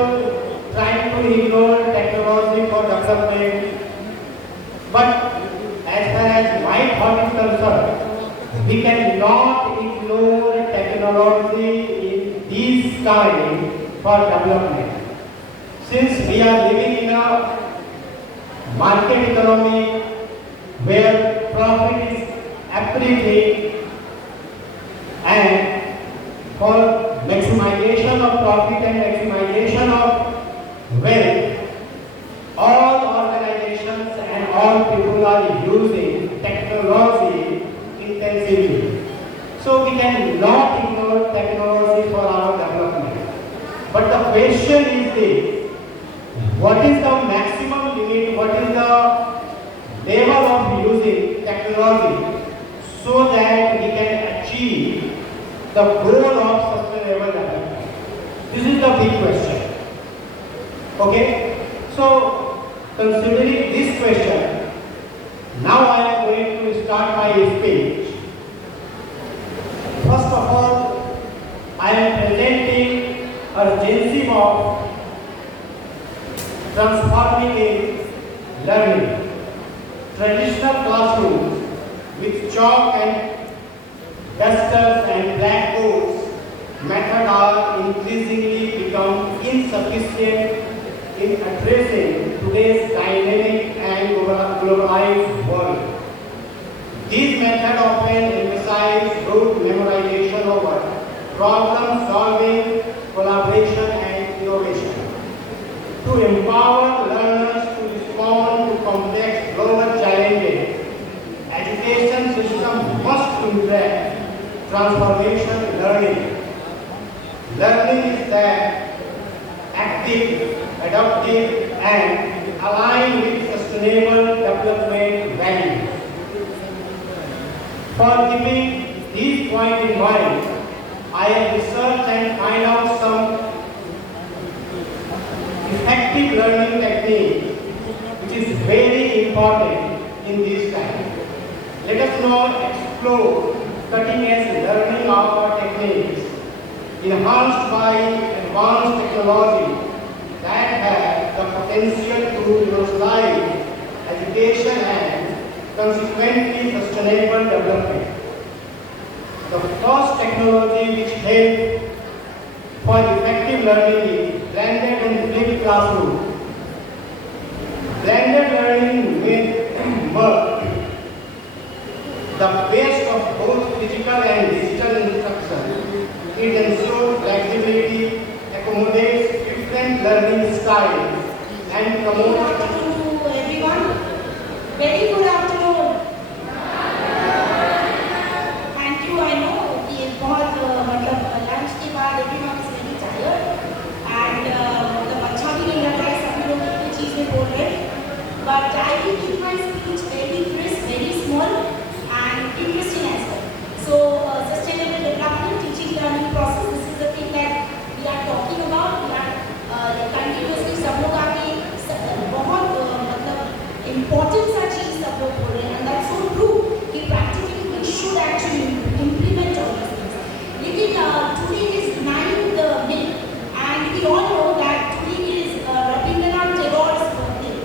trying to ignore technology for development, but as far as my thought is concerned, we cannot ignore technology in this time for development. Since we are living in a market economy where profit is everything, and for maximization of profit and maximization of wealth, all organizations and all people are using technology intensively. So we cannot ignore technology for our development. But the question is this: what is the maximum limit, what is the level of using technology so that we can achieve the goal of sustainable development? This is the big question. Okay? So, considering this question, now I am going to start my speech. First of all, I am presenting urgency of transforming in learning. Traditional classrooms with chalk and dusters and blackboards method are increasingly become insufficient in addressing today's dynamic and globalized world. These methods often emphasize rote memorization over problem solving, collaboration and innovation. To empower learners to respond to complex global challenges, education system must embrace transformation learning. Learning is that active, adaptive and aligned with sustainable development values. For keeping these points in mind, I have researched and find out some effective learning techniques which is very important in this time. Let us now explore cutting-edge learning our techniques enhanced by advanced technology that have the potential to revolutionize education and environmentally sustainable development. The first technology which helps for effective learning is blended and flipped classroom. Blended learning will merge the best of both physical and digital instruction. It ensures flexibility, accommodates different learning styles, and promotes. Good afternoon to everyone. Very good afternoon. Thank you. I know कि बहुत मतलब लंच के बाद everyone is very tired and मतलब अच्छा भी नहीं लग रहा है सभी लोग एक चीज़ में बोल रहे हैं. But I will keep my speech very crisp, very small and interesting as well. So sustainable development, teaching learning process. This is the thing that we are talking about. We are continuously सब लोग आगे बहुत मतलब important सा चीज़ सब लोग बोल रहे हैं and that's so true कि practically we should actually implement all these things. लेकिन today is 9th May and we all know that today is Rabindranath Tagore's birthday.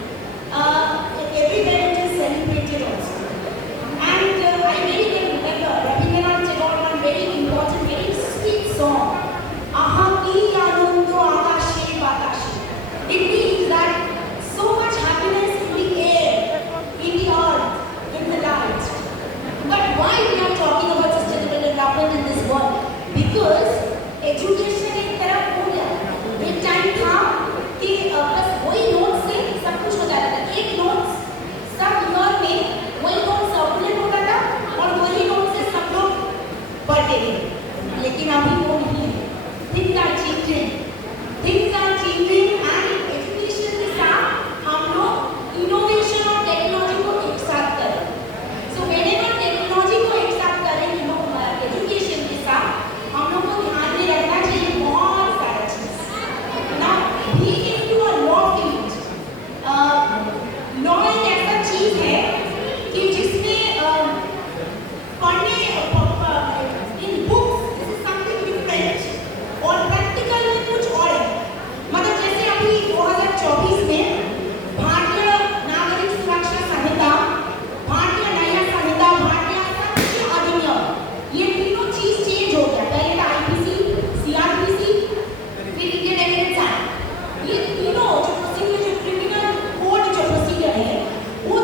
Everywhere it is celebrated also. And I very well remember Rabindranath Tagore one very important, very sweet song. Aha ki anando akashe batashe. It means that so much happiness in the air, in the earth, in the light. But why we are talking about sustainable development in this world? Because education एक तरफ हो गया. एक टाइम था कि बस वही नोट से सब कुछ हो जाता था. एक नोट सब ईयर में वही नोट सर्कुलेट होता था और वही नोट से सब लोग पढ़ते थे. लेकिन अभी वो नहीं है. Things are changing. Things are changing and education के साथ हम लोग innovation और technology को एक साथ करें. So whenever technology को एक साथ करें, education के साथ हम लोग को ध्यान में रखना चाहिए बहुत सारा चीज़. Now being into a law field, law एक ऐसा चीज़ है कि जिसमें पढ़ने in books this is something different और practical में कुछ और है. मतलब जैसे अभी 2024 में भारतीय नागरिक सुरक्षा संहिता, भारतीय न्याय संहिता, भारतीय साक्ष्य अधिनियम, ये तीनों चीज चेंज हो गया. पहले था आईपीसी, सीआरपीसी, फिर इंडियन एविडेंस एक्ट. ये तीनों जो प्रोसीजर, जो क्रिमिनल कोड जो प्रोसीजर है, वो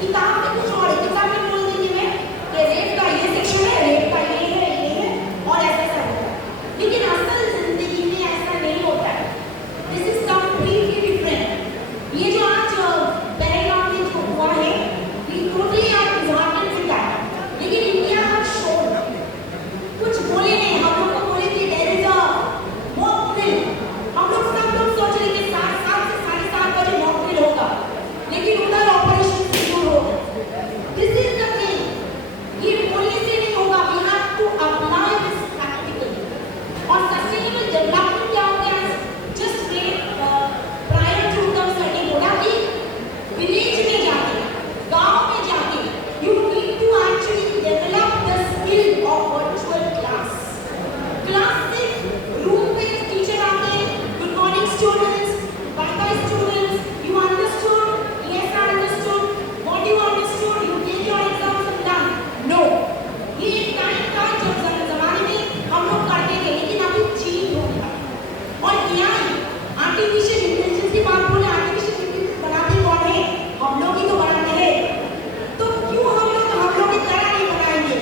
किताब में कुछ और है. किताब में बोल देंगे मैं कि रेप का ये सेक्शन है, रेप का ये है और ऐसा ऐसा होता है. लेकिन असल जिंदगी में ऐसा नहीं होता है. This is completely different. ये जो आज पहलगाम में जो हुआ है, we totally are disordered with that. लेकिन इंडिया हैज शोन कुछ बोले नहीं. हम लोग को बोले कि there is a mock drill. हम लोग सब लोग सोच रहे थे 7 से 7:30 बजे मॉक ड्रिल होगा, लेकिन उधर ऑपरेशन शुरू हो गया. This is the thing. ये बोलने से नहीं होगा. We have to apply this practically. और सस्टेनेबल डेवलपमेंट क्या होता है? Just prior to the sir ने बोला कि विलेज में जाके, गांव में जाके, you need to actually develop the skill of virtual class. Class से रूम पे टीचर आते हैं, good morning students, bye bye students, you understood, yes I understood, what you understood, you take your exams and done. No, ये एक टाइम था जब जमाने में हम लोग करते थे, लेकिन अभी चेंज हो गया. और एआई, आर्टिफिशियल इंटेलिजेंस की बात बोले, आर्टिफिशियल इंटेलिजेंस बनाते कौन है? हम लोग ही तो बनाते हैं. तो क्यों हम लोग की तरह नहीं बनाएंगे?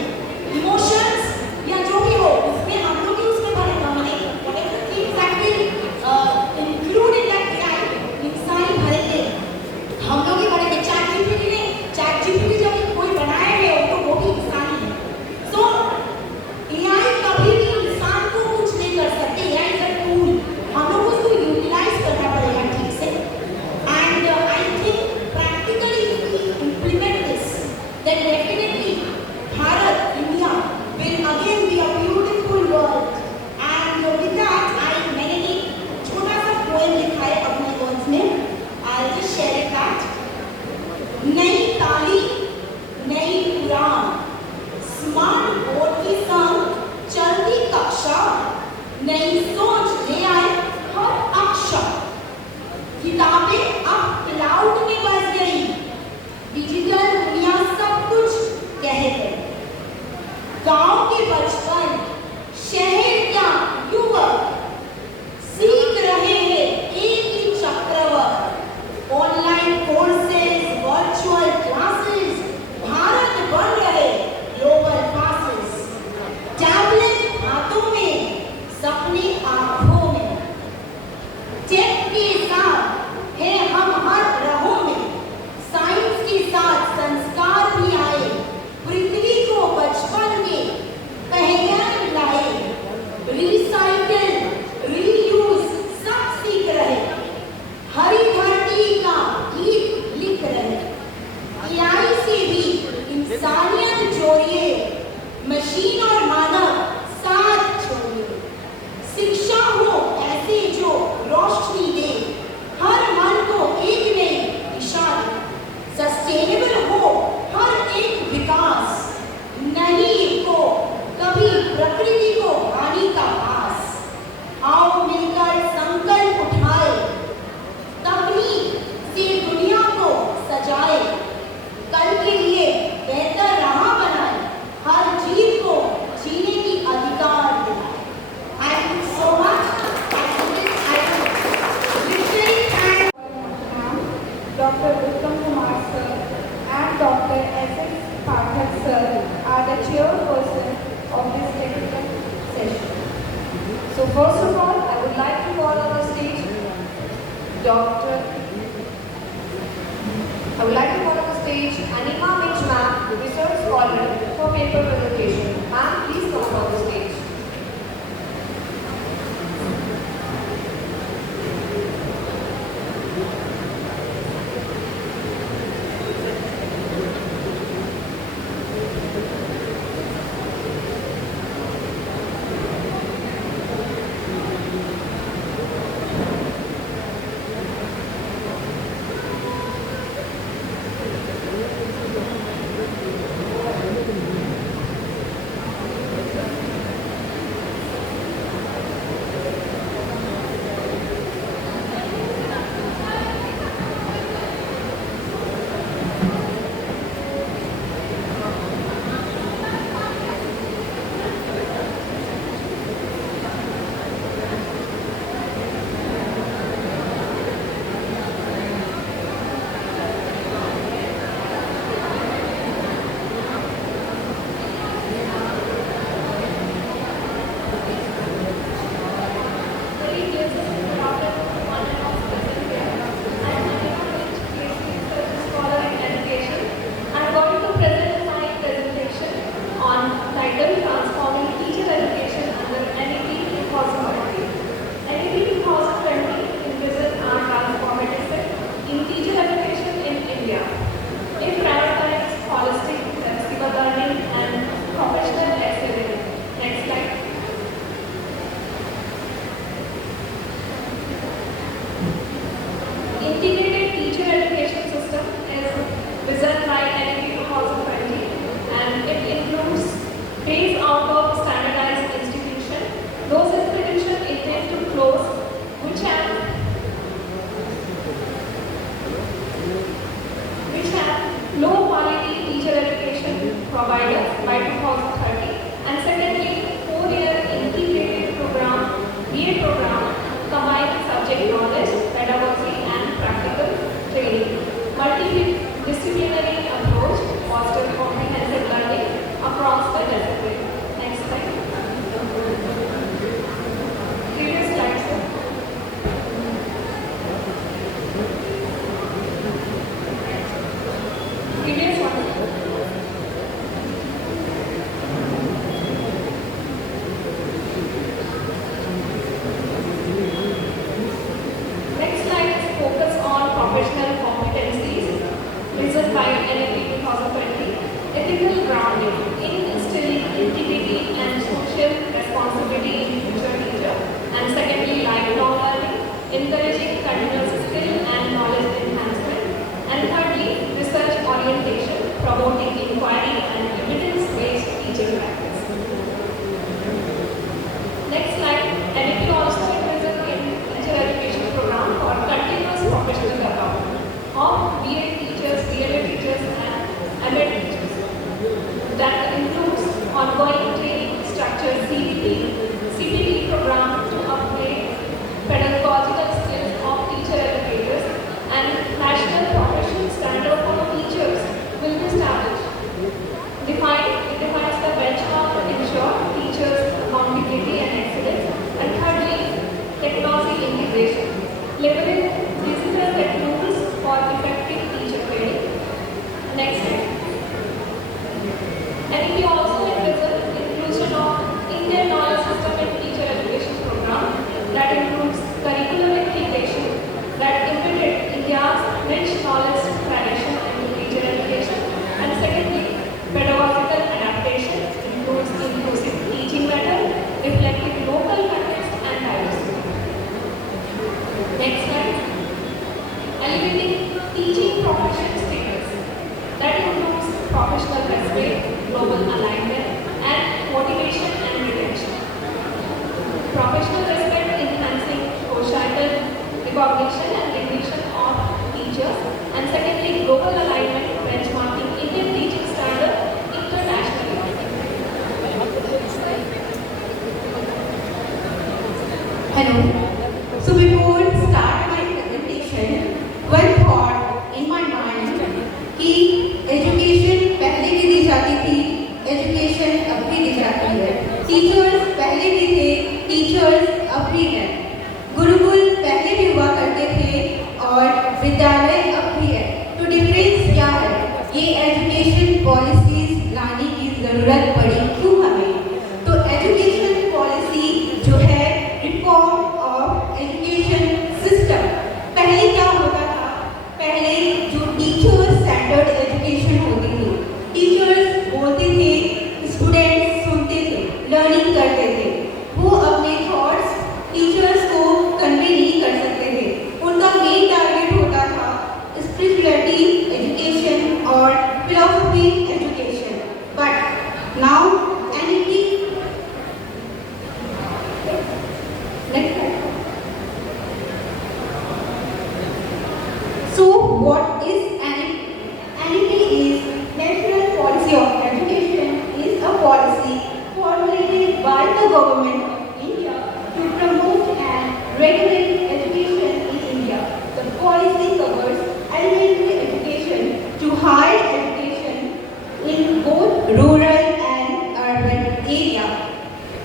इमोशंस या जो भी हो, उसमें हम लोग ही उसमें भरेगा. माने whatever things that will include in that AI, इंसान ही भरेंगे. हम लोग ही भरेंगे. चैट जीपीटी ने, चैट जीपीटी जब कोई बनाया है तो वो भी इंसान ही है. So AI कभी भी इंसान को कुछ नहीं कर सकते. AI is a tool. हम लोग उसको यूटिलाइज करना पड़ेगा ठीक से. And I think practically if we implement this, then definitely Bharat, India will again be a beautiful world. And with that, मैंने एक छोटा सा poem लिखा है अपने words में. I'll just share it that. नई ताली, नई उड़ान, स्मार्ट बोर्ड की संग चलती कक्षा, नई सोच ले आए हर अक्षर. किताबें अब क्लाउड में बस गई. डिजिटल दुनिया सब कुछ सस्टेनेबल हो हर एक विकास, नहीं को कभी प्रकृति को हानि का पास। आओ मिलकर संकल्प उठाए, तकनीक से दुनिया को सजाए, कल के लिए बेहतर राह बनाए, हर जीव को जीने की अधिकार दिलाए। Thank you so much. Dr. Uttam Kumar sir and Dr. S.S. Pathak sir are the chairperson of this technical session. So first of all, I would like to call on the stage Anima Mitch ma'am, research scholar for paper presentation. Ma'am, please come on the stage. Integrated teacher education system is vision by NEP 2020, and it includes phase out of standardized institution. Those institutions intend to close which have low quality teacher education providers by 2030, and secondly, 4-year integrated program, BA program, combining subject knowledge, pedagogy and practical training. Multidisciplinary approach foster comprehensive learning across the discipline. Next slide. Previous slide, sir. Previous one. Next slide is focus on professional competencies, vision by NEP 2020, ethical grounding in instilling integrity and social responsibility in future teacher, and secondly, lifelong learning, encouraging continuous skill and knowledge enhancement, and thirdly, research orientation, promoting inquiry and evidence-based teaching practice. Next slide, NEP also envisions in teacher education program for continuous professional development of BA teachers, DLA teachers and MA teachers. That includes ongoing training, structured CPT program to upgrade pedagogical skills of teacher educators, and national professional standard for teachers will be established. It defines the benchmark to ensure teachers' accountability and excellence, and thirdly, technology integration, leveraging digital tools for effective teacher training. Next slide. NEP also envisions inclusion of Indian knowledge system in teacher education program that includes curriculum integration that embedded India's rich knowledge tradition into teacher education, and secondly, pedagogical adaptation includes inclusive teaching method reflecting local context and diversity. Next slide. Elevating teaching profession status. global alignment and motivation and retention. Professional respect enhancing societal recognition and recognition of teachers. And secondly, global alignment benchmarking Indian teaching standard internationally. Hello. So before start my presentation, one thought in my mind कि एजुकेशन पहले भी दी जाती थी, एजुकेशन अब भी दी जाती है, टीचर्स पहले भी थे, टीचर्स अब भी हैं, गुरुकुल पहले भी हुआ करते थे और विद्यालय अब भी है। तो डिफरेंस क्या है? ये एजुकेशन पॉलिसीज लाने की ज़रूरत पड़ी क्यों हमें? तो एजुकेशन पॉलिसी जो है रिफॉर्म ऑफ एजुकेशन सिस्टम। पहले क्या होता था? पहले जो टीचर सेंटर्ड एजुकेशन होती थी, टीचर्स बोलते थे, स्टूडेंट्स सुनते थे, लर्निंग करते थे, वो अपने थॉट्स टीचर्स को कन्वे नहीं कर सकते थे। उनका मेन टारगेट होता था स्पिरिचुअलिटी एजुकेशन और philosophy education. But now NEP So what is NEP? NEP is National Policy of Education, is a policy formulated by the government of India to promote and regulate education in India. The policy covers elementary education to higher education in both rural and urban area.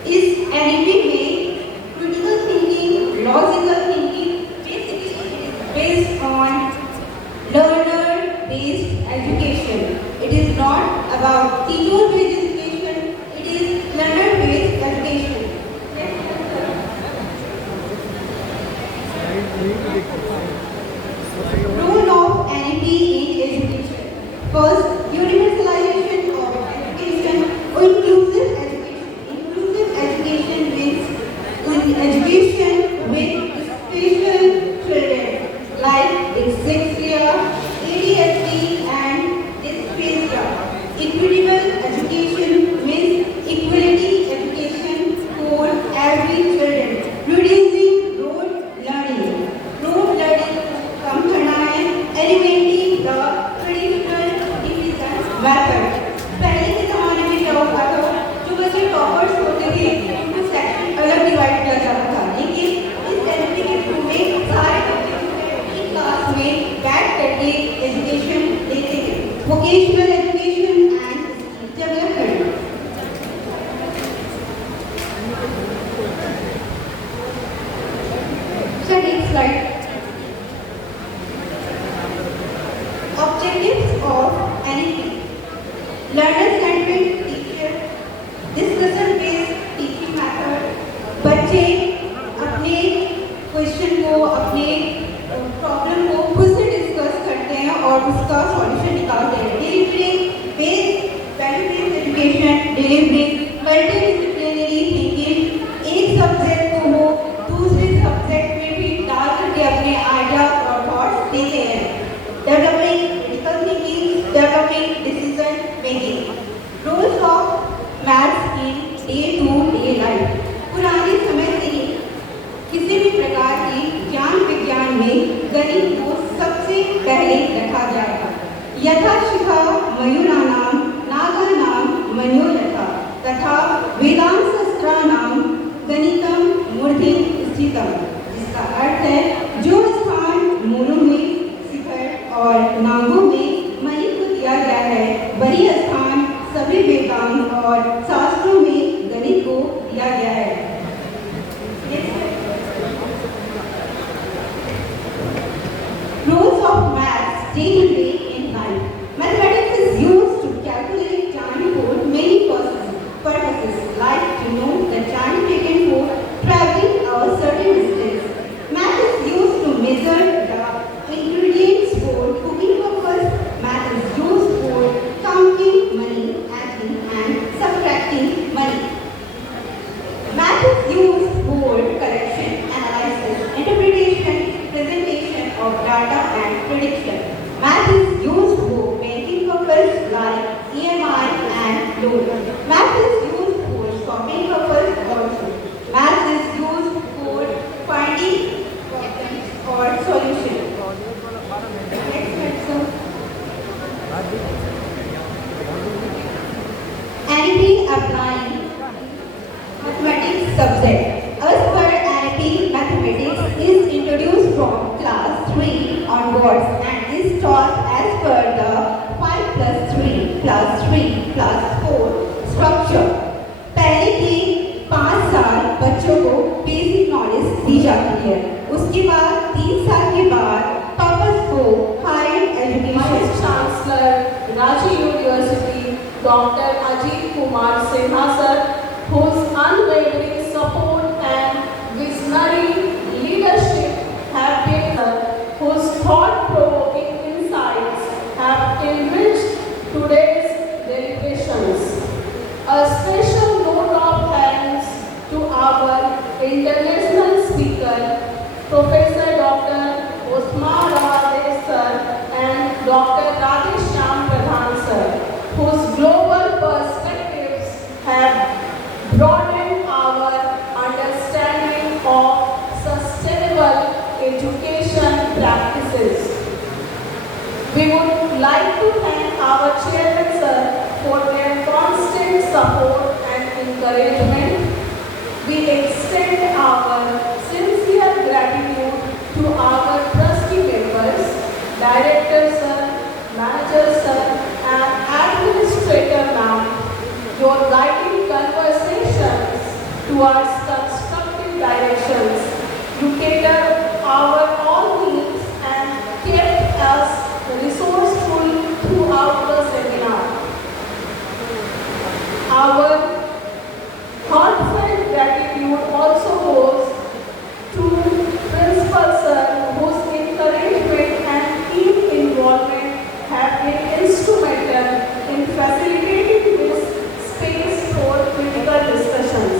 Is NEP में critical thinking, logical thinking, basically it is based on learner-based education. It is not about teacher-based education, it is learner-based education. Role of NEP in education. First, universalization of education or inclusive education. Inclusive education means education with special children like dyslexia, ADHD and dysphagia. Equitable education means equality education for every children. Reducing rote learning. Rote learning कम करना है, eliminating the traditional division method. पहले के ज़माने में क्या होता था? जो बच्चे टॉपर्स होते थे, उनको सेक्शन अलग डिवाइड किया जाता था। लेकिन इस NEP के थ्रू में सारे बच्चे क्लास में बैठ करके एजुकेशन लेते हैं। Vocational education and skill development. Next slide. Objectives of NEP: learner centric teacher, discussion based teaching method. बच्चे अपने क्वेश्चन को, अपने प्रॉब्लम को खुद से डिस्कस करते हैं और उसका सॉल्यूशन निकालते हैं। Delivering based value based education, delivering multidisciplinary thinking, एक सब्जेक्ट को वो दूसरे सब्जेक्ट में भी डाल करके अपने आइडिया और थॉट्स देते हैं। Developing critical thinking, developing decision making. Roles of maths in day to day life. पुराने समय से ही किसी भी प्रकार की ज्ञान विज्ञान में गणित को सबसे पहले रखा जाएगा। यथा शिखा मयूराणाम नागानाम मन्यो यथा तथा वेदांत शास्त्राणाम गणितम मूर्धि स्थितम, जिसका अर्थ है जो स्थान मूलों में शिखर और नागों में मणि को दिया गया है, वही स्थान सभी वेदांत और शास्त्रों में गणित को दिया गया है। Rules of maths day to day in life. Mathematics is used to calculate time for many purposes, like to know the time taken for traveling a certain distance. Math is used to measure the ingredients for cooking purpose. Math is used for counting money, adding and subtracting money. NEP applying mathematics subject. As per NEP, mathematics is introduced from class 3 onwards and is taught as per the 5+3+3+4 structure. पहले की 5 साल बच्चों को basic knowledge दी जाती है, उसके बाद 3 साल के बाद purposeful higher education. Vice Chancellor, Ranchi University, Dr. Ajit Kumar Sinha sir, whose unwavering support and visionary leadership have been, whose thought-provoking insights have enriched today's deliberations. A special note of thanks to our international speaker, Professor Dr. Osman Rawade sir and Dr. Rajesh Shyam Pradhan sir, whose global perspectives have broadened our understanding of sustainable education practices. We would like to thank our chairman sir for their constant support and encouragement. We extend our sincere gratitude to our trustee members, directors sir, managers sir, and administrator ma'am. Your guiding conversations towards constructive directions. You cater our all needs and kept us resourceful throughout the seminar. Our heartfelt gratitude also goes to Principal Sir, whose encouragement and team involvement have been instrumental in facilitating this space for critical discussions.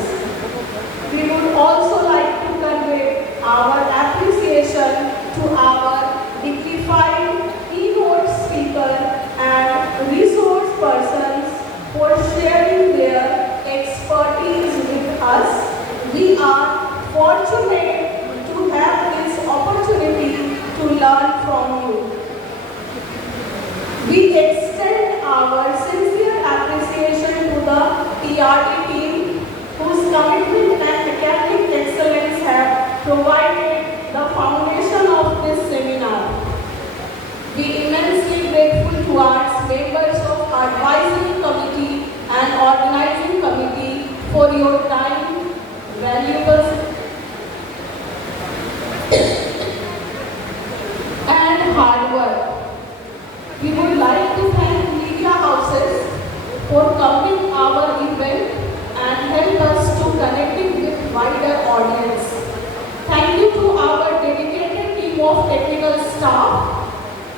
We would also like to convey our appreciation to our dignified keynote speaker and resource persons for sharing their expertise with us. We are fortunate to have this opportunity to learn from you. We extend our sincere appreciation to the TRT team, whose commitment and academic excellence have provided the foundation of this seminar. We immensely grateful towards members of advisory committee and organizing committee for your time, valuable and hard work. We would like to thank media houses for covering our event and help us to connecting with wider audience. Thank you to our dedicated team of technical staff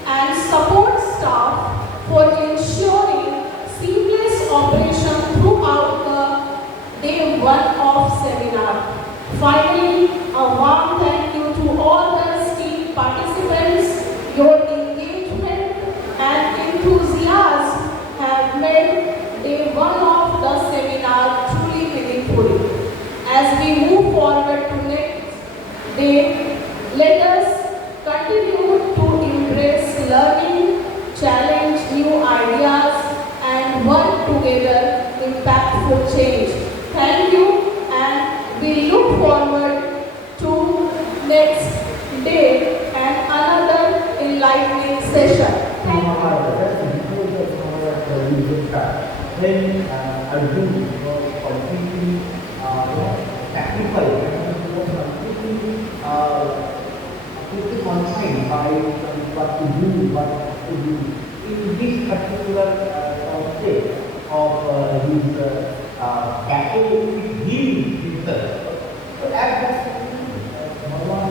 and support staff for ensuring seamless operation throughout the day 1 of seminar. Finally, a warm thank you to all the esteemed participants. Your engagement and enthusiasm have made day 1 of the seminar truly meaningful. As we move forward to next day, let us continue to embrace learning, challenge new ideas, and work together impactful change. Thank you, and we look forward to next day and another enlightening session. Thank you. Then Arjun was completely technical, completely confined by what to do, what to do in this particular state of his capability to heal himself. So at that time, Bhagavan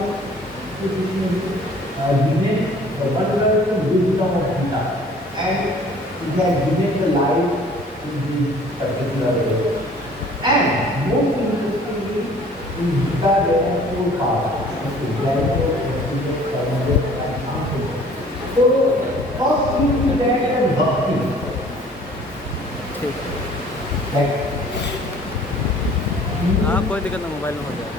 given the wonderful wisdom of Gita, and he has given the life in this particular area. And most interestingly, in Gita there are 4 parts. So first thing is that bhakti. Like हाँ कोई दिक्कत नहीं, मोबाइल में हो जाएगा।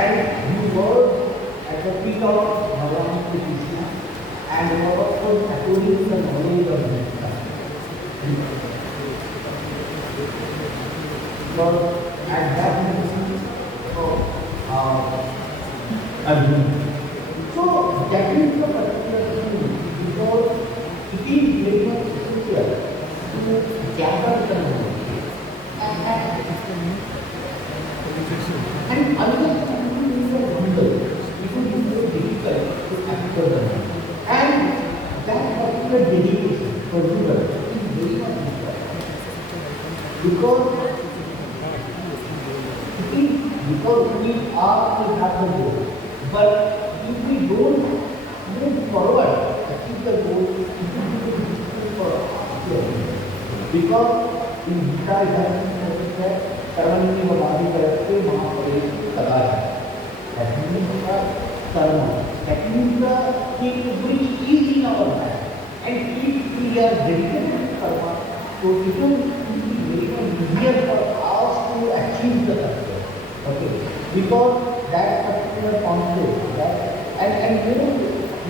And he was at the of Bhagavan Krishna and powerful according to the knowledge of Krishna. Because at that moment, Arjuna. So that is the particular thing because it is very much essential to gather the knowledge. And understanding is a wonder. It will be very difficult to acquire the knowledge. And that particular dedication for leader is very much important. Because we are to have the goal. But if we don't move forward, achieve the goal, it will be difficult for us. Because in Gita it has been said, कर्मणि वादी करते महापरेश सदा है. That means karma. That means the thing which is in our hand. And if we are dedicated to karma, so it will be very easier for us to achieve the success. Okay, because that particular concept, that and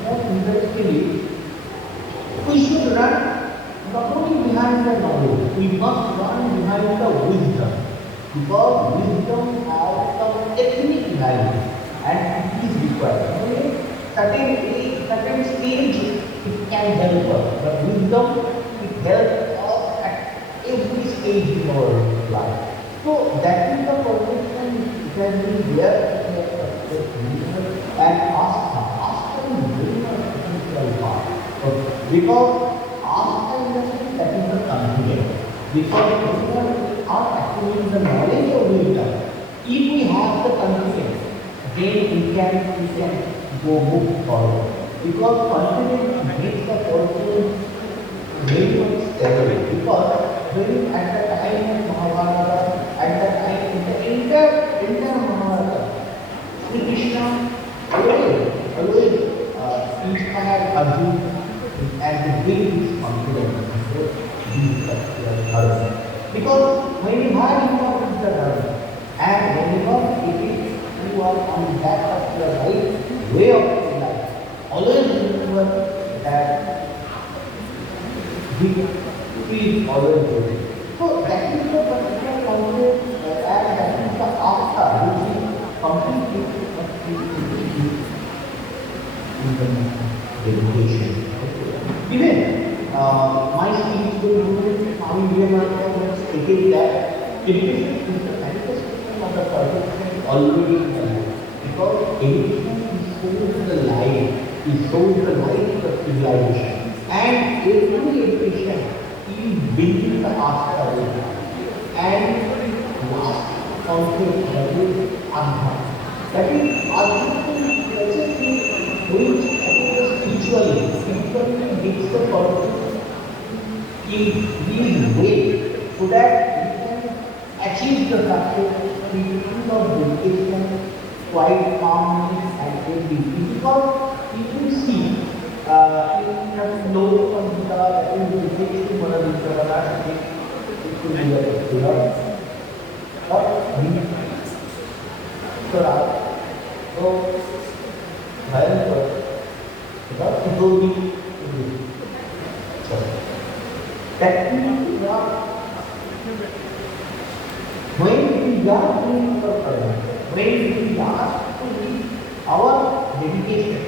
more interestingly, we should run not only behind the knowledge, we must run behind the wisdom. Because wisdom has some technique behind it and it is required. Certain stage it can help us, but wisdom it helps us at every stage in our life. So that is the permission which has been there and Asta is very much essential part. Because Asta is that is the confidence. Because we are acquiring the knowledge of wisdom. If we have the confidence, then we can move forward. Because confidence makes the person very much stable. Because when at the time of Mahabharata, at the time in the entire Mahabharata, Sri Krishna always inspired Arjuna as the greatest confidence. Because when you have important dharma and whenever you are on that particular right way of life, always remember that we is always good. So that is the particular concept and that is the after which is completely dedication. Even my speech will stated that education is the manifestation of the perfection already in the life. Because education is sold the life, is sold the life of civilization. And every education is building the Asta. And last concept that is Adha. That is Adha which spiritually makes the person in these ways so that we can achieve the success in of dedication quite calmly and easily. Because if you see in the low of the dedication for the Vishwavada, it could be a particular or so because it will be that means when we are doing for karma, when we are doing our dedication,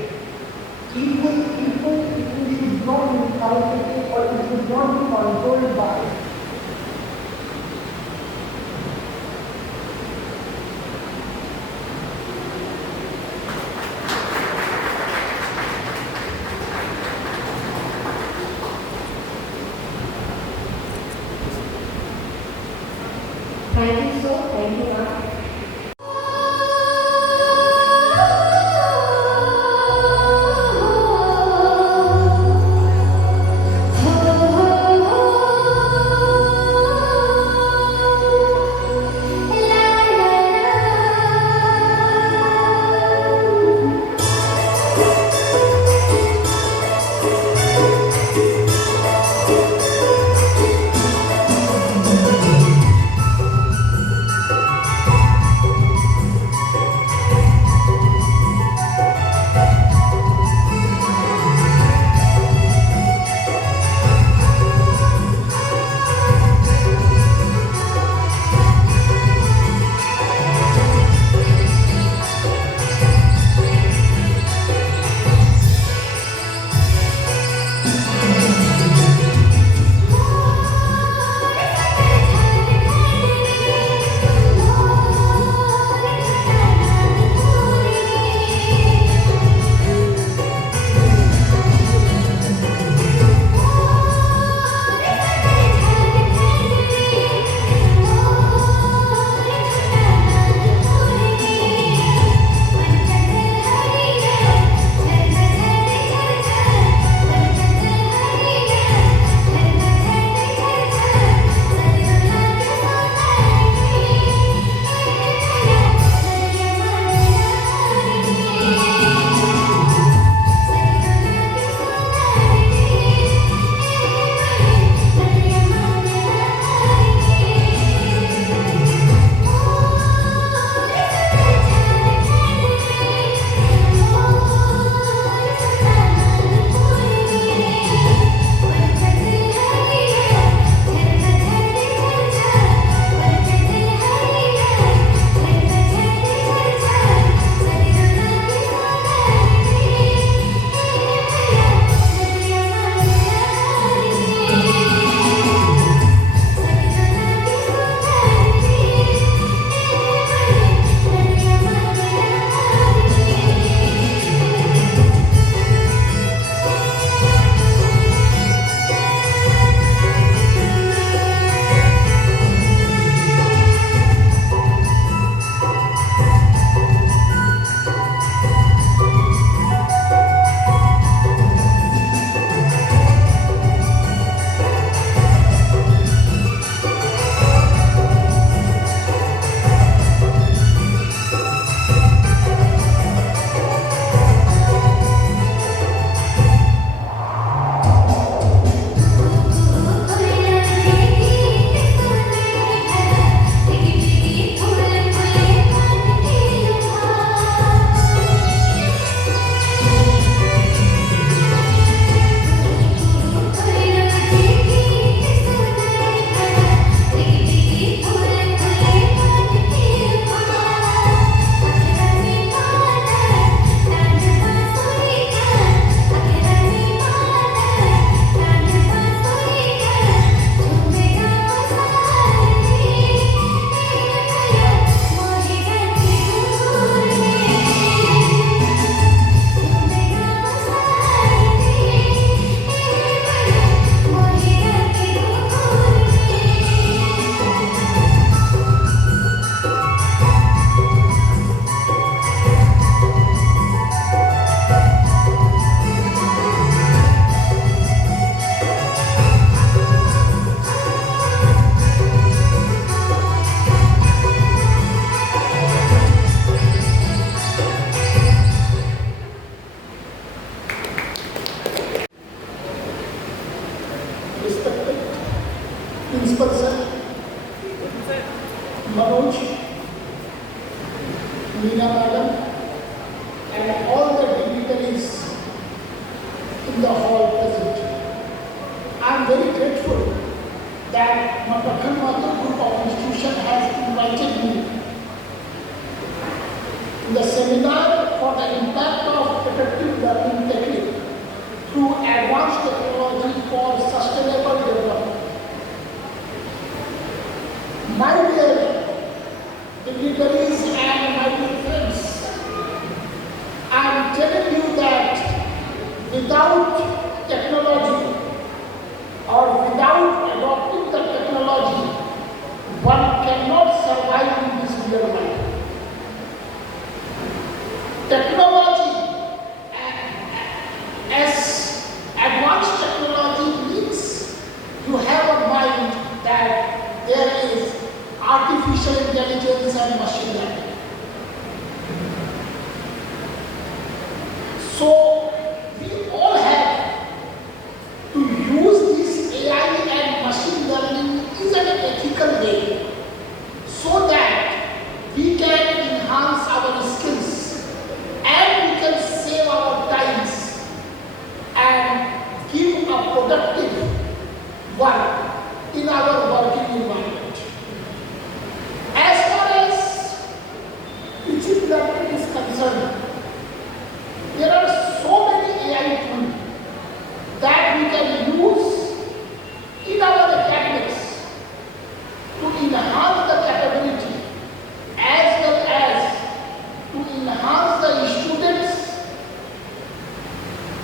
people should not be calculated or it should not be controlled by. Thank you, sir. Thank you, ma'am.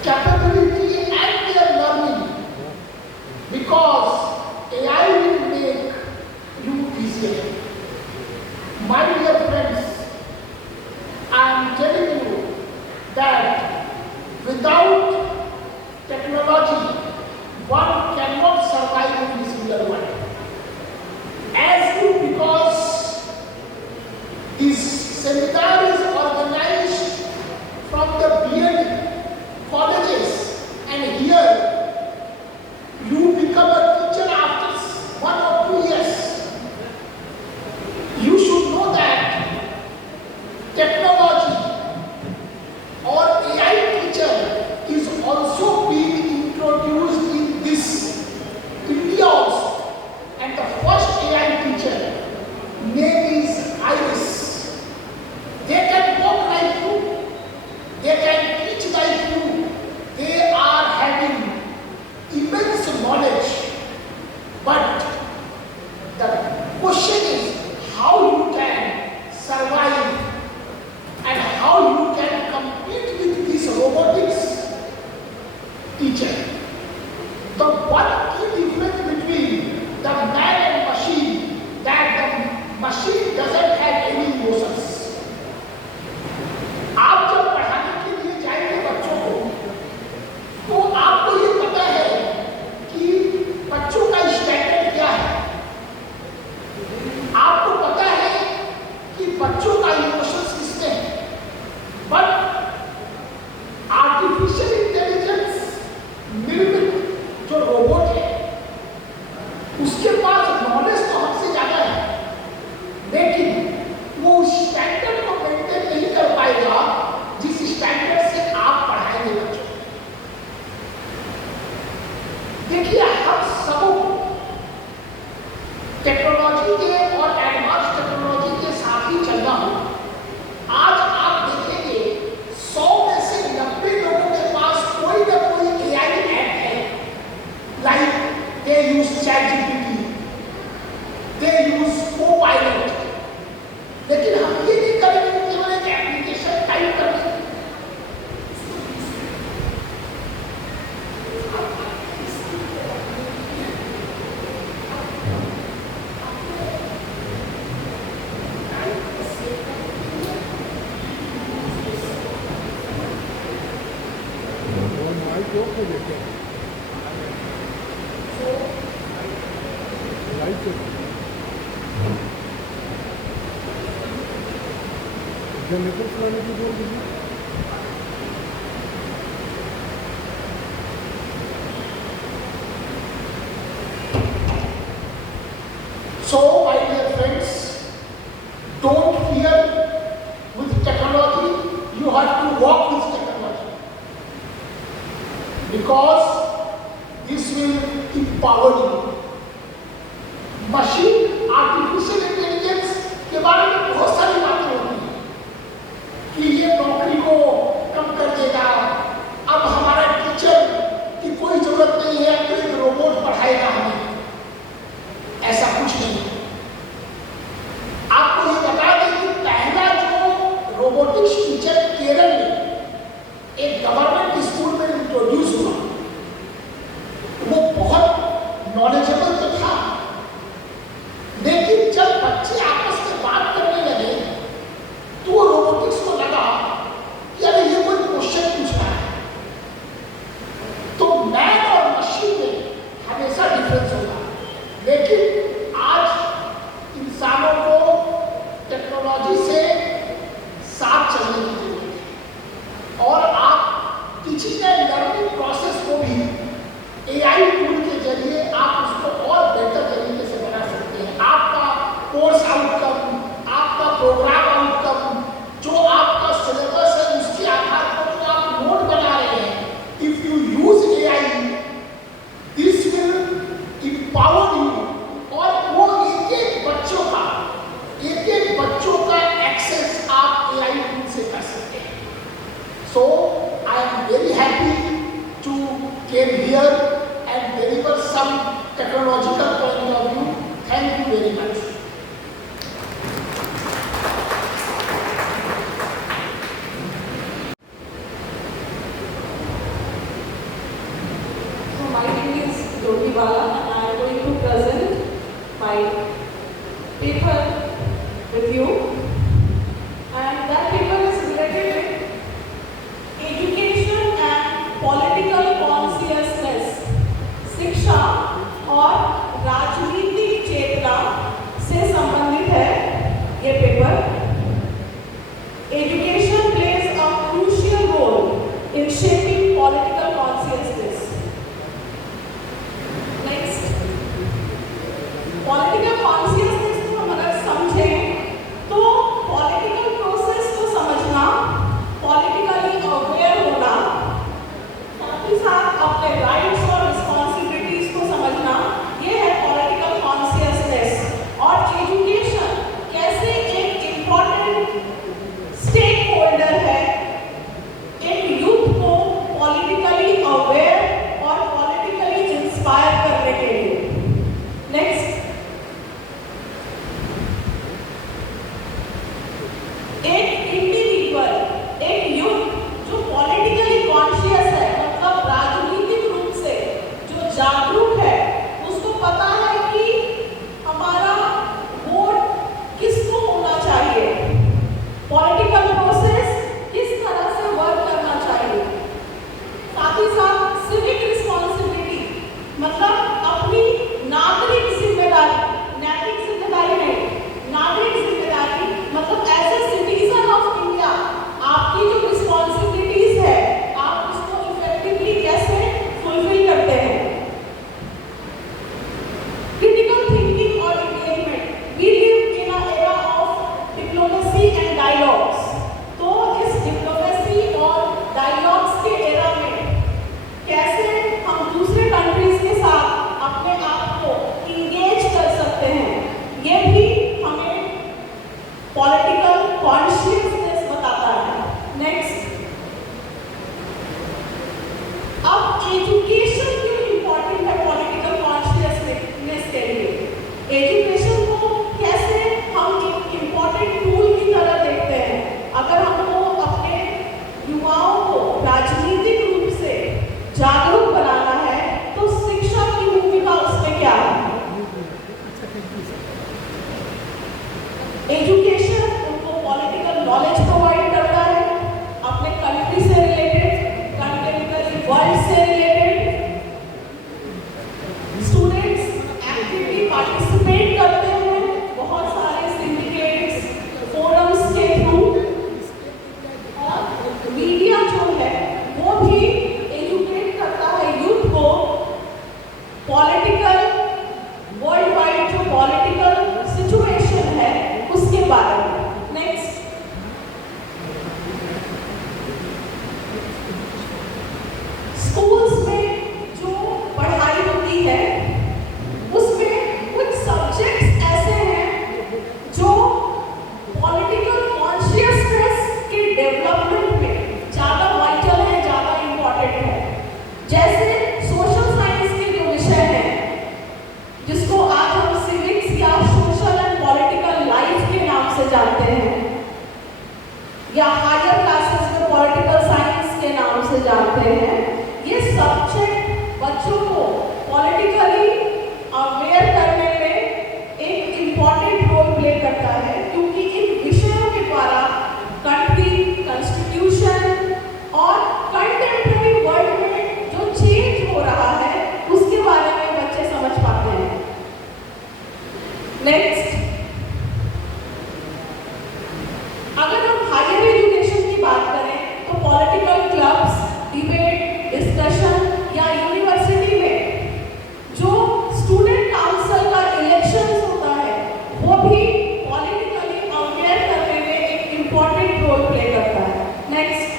capability and their learning, because AI will make you easier. My dear friends, I am telling you that without technology, one cannot survive in this real world. As good, because this seminar is organized from the B.Ed colleges, and here you become a teacher after 1 or 2 years. You should know that technology or AI teacher is also being introduced in this India also. And the first AI teacher name is Iris. They can walk like you. They can teach like you. They are having immense knowledge. But the question is how you can survive and how you can compete with this robotics teacher. The one key difference between the man and machine, that the machine doesn't have any emotions. आप जब पढ़ाने के लिए जाएंगे बच्चों को, तो आपको ये पता है कि बच्चों का स्टैंडर्ड क्या है, आपको पता है कि बच्चों का इमोशंस किसमें है। बट आर्टिफिशियल इंटेलिजेंस निर्मित जो रोबोट है, उसके पास नॉलेज तो हमसे ज्यादा है, लेकिन वो उस स्टैंडर्ड को मेंटेन नहीं कर पाएगा जिस स्टैंडर्ड से आप पढ़ाएंगे बच्चों को। देखिए, हम सब टेक्नोलॉजी के और एडवांस टेक्नोलॉजी के साथ ही चलना हो। आज आप देखेंगे 100 में से 90 लोगों के पास कोई ना कोई AI ऐप है। Like they use ChatGPT, they use Copilot, लेकिन हम ये नहीं करेंगे कि केवल एक एप्लीकेशन टाइप करके। So, my dear friends, don't fear with technology. You have to walk with technology, because this will empower you. Machine artificial intelligence के बारे में बहुत सारी बातें होती हैं कि ये नौकरी को कम कर देगा, अब हमारा टीचर की कोई जरूरत नहीं है, तो एक रोबोट पढ़ाएगा हमें। ऐसा कुछ नहीं। आपको ये बता दें कि पहला जो रोबोटिक्स टीचर केरल में एक गवर्नमेंट स्कूल में इंट्रोड्यूस हुआ, वो बहुत नॉलेजेबल तो था, लेकिन जब बच्चे आपस में बात करने लगे तो वो रोबोटिक्स को लगा कि अरे ये कोई क्वेश्चन पूछ रहा है। तो मैन और मशीन में हमेशा डिफरेंस होगा, लेकिन आज इंसानों को टेक्नोलॉजी से साथ चलने की जरूरत है। और आप टीचिंग एंड लर्निंग प्रोसेस को भी AI टूल के जरिए आप उसको और बेहतर तरीके से बना सकते हैं। आपका कोर्स आउटकम, आपका प्रोग्राम आउटकम, जो आपका सिलेबस है, उसके आधार पर जो आप नोट बना रहे हैं, if you use AI, this will empower you। और वो एक-एक बच्चों का एक्सेस आप AI टूल से कर सकते हैं। So I am very happy to came here and deliver some technological point of view. Thank you very much. शिक्षा और राजनीतिक चेतना से संबंधित है ये paper. Education plays a crucial role in shaping political consciousness. Next, political consciousness को हम अगर समझें तो political process को समझना, politically aware होना, साथ ही साथ अपने rights और responsibilities को समझना, ये है political consciousness। और education कैसे एक important stakeholder है एक यूथ को पॉलिटिकली अवेयर और पॉलिटिकली इंस्पायर करने के लिए। नेक्स्ट, एक इंडिविजुअल, एक यूथ जो पॉलिटिकली कॉन्शियस है, मतलब राजनीतिक रूप से जो जागरूक है, उसको पता है कि हमारा वोट किसको होना चाहिए, पॉलिटिकल प्रोसेस किस तरह से वर्क करना चाहिए। साथ ही साथ सिविक रिस्पॉन्सिबिलिटी मतलब अपनी नागरिक जिम्मेदारी, नैतिक जिम्मेदारी नहीं, नागरिक जिम्मेदारी मतलब as a citizen of India आपकी जो रिस्पॉन्सिबिलिटीज है आप उसको इफेक्टिवली कैसे फुलफिल करते हैं। क्रिटिकल थिंकिंग और engagement, we live in a era of diplomacy and dialogues. तो इस डिप्लोमेसी और डायलॉग्स के एरा में कैसे हम दूसरे कंट्रीज के साथ अपने आप को इंगेज कर सकते हैं, ये भी हमें पॉलिटिकल कॉन्शियसनेस बताता है। नेक्स्ट, अब एजुकेशन क्यों इंपॉर्टेंट है पॉलिटिकल कॉन्शियसनेस के लिए। एजुकेशन को कैसे हम एक इम्पॉर्टेंट टूल की तरह देखते हैं। अगर हमको अपने युवाओं को राजनीतिक रूप से जागरूक बनाना है तो शिक्षा की भूमिका उसमें क्या है। एजुकेशन उनको पॉलिटिकल नॉलेज प्रोवाइड करता है, अपने कंट्री से रिलेटेड, कंटेम्पररी वर्ल्ड से रिलेटेड। स्टूडेंट्स एक्टिवली पार्टिसिपेट करते हैं बहुत सारे सिंडिकेट्स, फोरम्स के थ्रू। और मीडिया जो है वो भी एजुकेट करता है यूथ को पॉलिटिकल वर्ल्ड वाइड जो पॉलिटिकल सिचुएशन है उसके बारे में। नेक्स्ट, स्कूल्स में जो पढ़ाई होती है उसमें कुछ सब्जेक्ट्स ऐसे हैं जो पॉलिटिकल कॉन्शियसनेस के डेवलपमेंट में ज़्यादा वाइटल है, ज़्यादा इम्पॉर्टेंट है। जैसे सोशल साइंस के जो विषय हैं जिसको आज हम सिविक्स या सोशल एंड पॉलिटिकल लाइफ के नाम से जानते हैं, या हायर क्लासेस में पॉलिटिकल साइंस के नाम से जानते हैं, ये सब्जेक्ट बच्चों को पॉलिटिकली अवेयर करने में एक इम्पॉर्टेंट रोल प्ले करता है, क्योंकि इन विषयों के द्वारा कंट्री, कॉन्स्टिट्यूशन और कंटेम्पररी वर्ल्ड में जो चेंज हो रहा है उसके बारे में बच्चे समझ पाते हैं। नेक्स्ट, अगर हम हायर एजुकेशन की बात करें तो पॉलिटिकल क्लब्स, डिबेट, डिस्कशन या यूनिवर्सिटी में जो स्टूडेंट काउंसिल का इलेक्शंस होता है वो भी पॉलिटिकली अवेयर करने में एक इम्पॉर्टेंट रोल प्ले करता है। नेक्स्ट,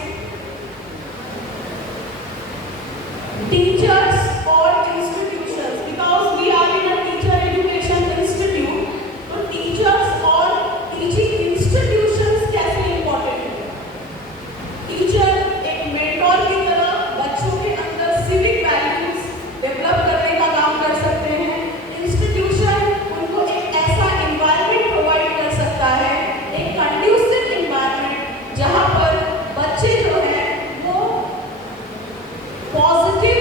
टीचर्स और institutions, because we are in a teacher education institute, तो टीचर्स और टीचिंग इंस्टीट्यूशंस कैसे इंपॉर्टेंट है। टीचर एक मेंटोर की तरह बच्चों के अंदर सिविक वैल्यूज डेवलप करने का काम कर सकते हैं। इंस्टीट्यूशन उनको एक ऐसा एनवायरनमेंट प्रोवाइड कर सकता है, एक कंड्यूसिव एनवायरनमेंट जहां पर बच्चे जो हैं वो पॉजिटिव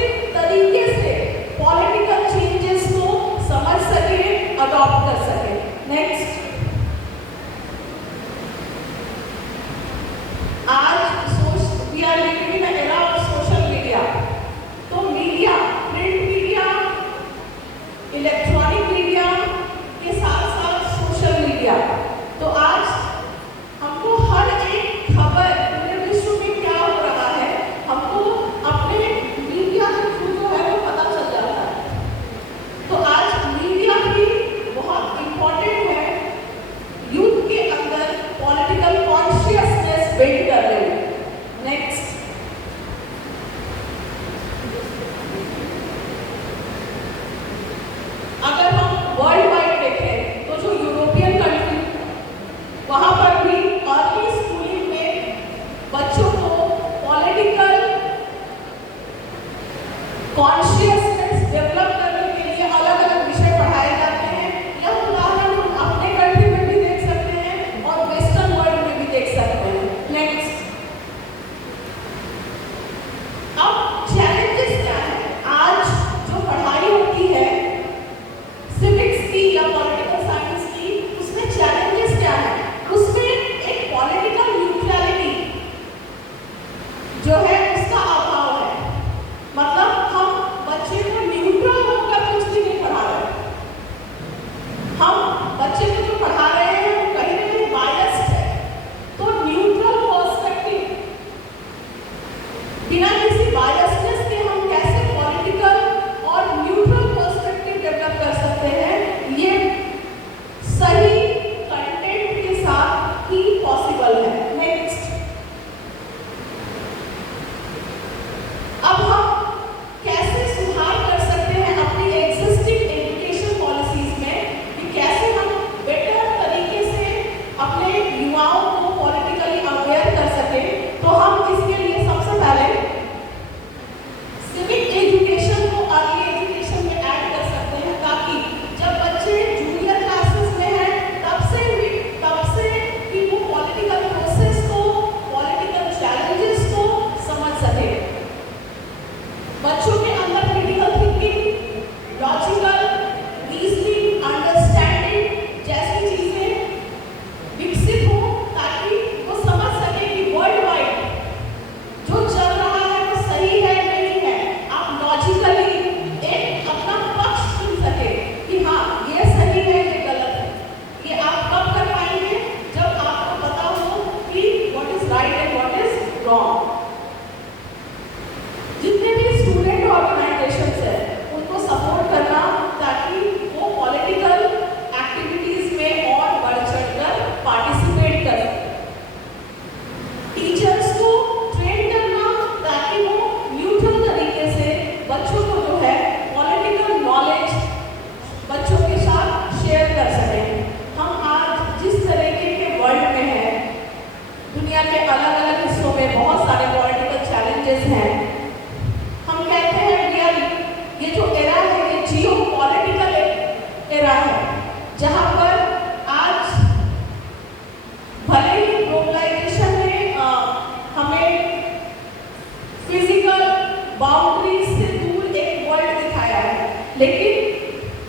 बाउंड्रीज से दूर एक वर्ल्ड दिखाया है, लेकिन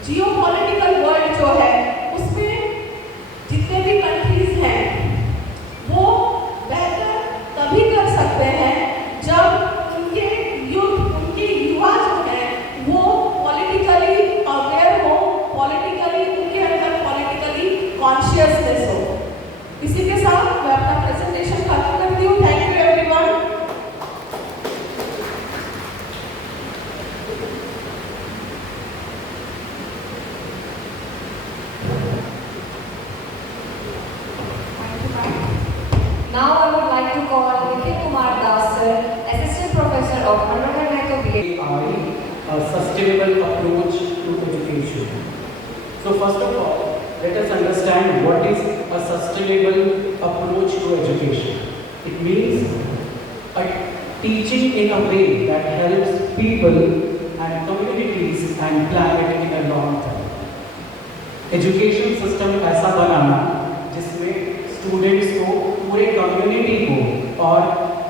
जियोपॉलिटिकल वर्ल्ड जो है उसमें जितने भी कंट्रीज हैं वो बेहतर तभी कर सकते हैं जब उनके युवा जो है वो पॉलिटिकली अवेयर हो, पॉलिटिकली उनके अंदर पॉलिटिकली कॉन्शियसनेस हो। इसी के साथ मैं अपना प्रेजेंटेशन खत्म करती हूँ। Thank you everyone. Now I would like to call Nikhil Kumar Das sir, Assistant Professor of Undergraduate BA. A sustainable approach to education. So first of all, let us understand what is a sustainable approach to education. It means a teaching in a way that helps people and communities and planet in a long term. Education system ऐसा बनाना जिसमें स्टूडेंट्स को, पूरे कम्युनिटी को और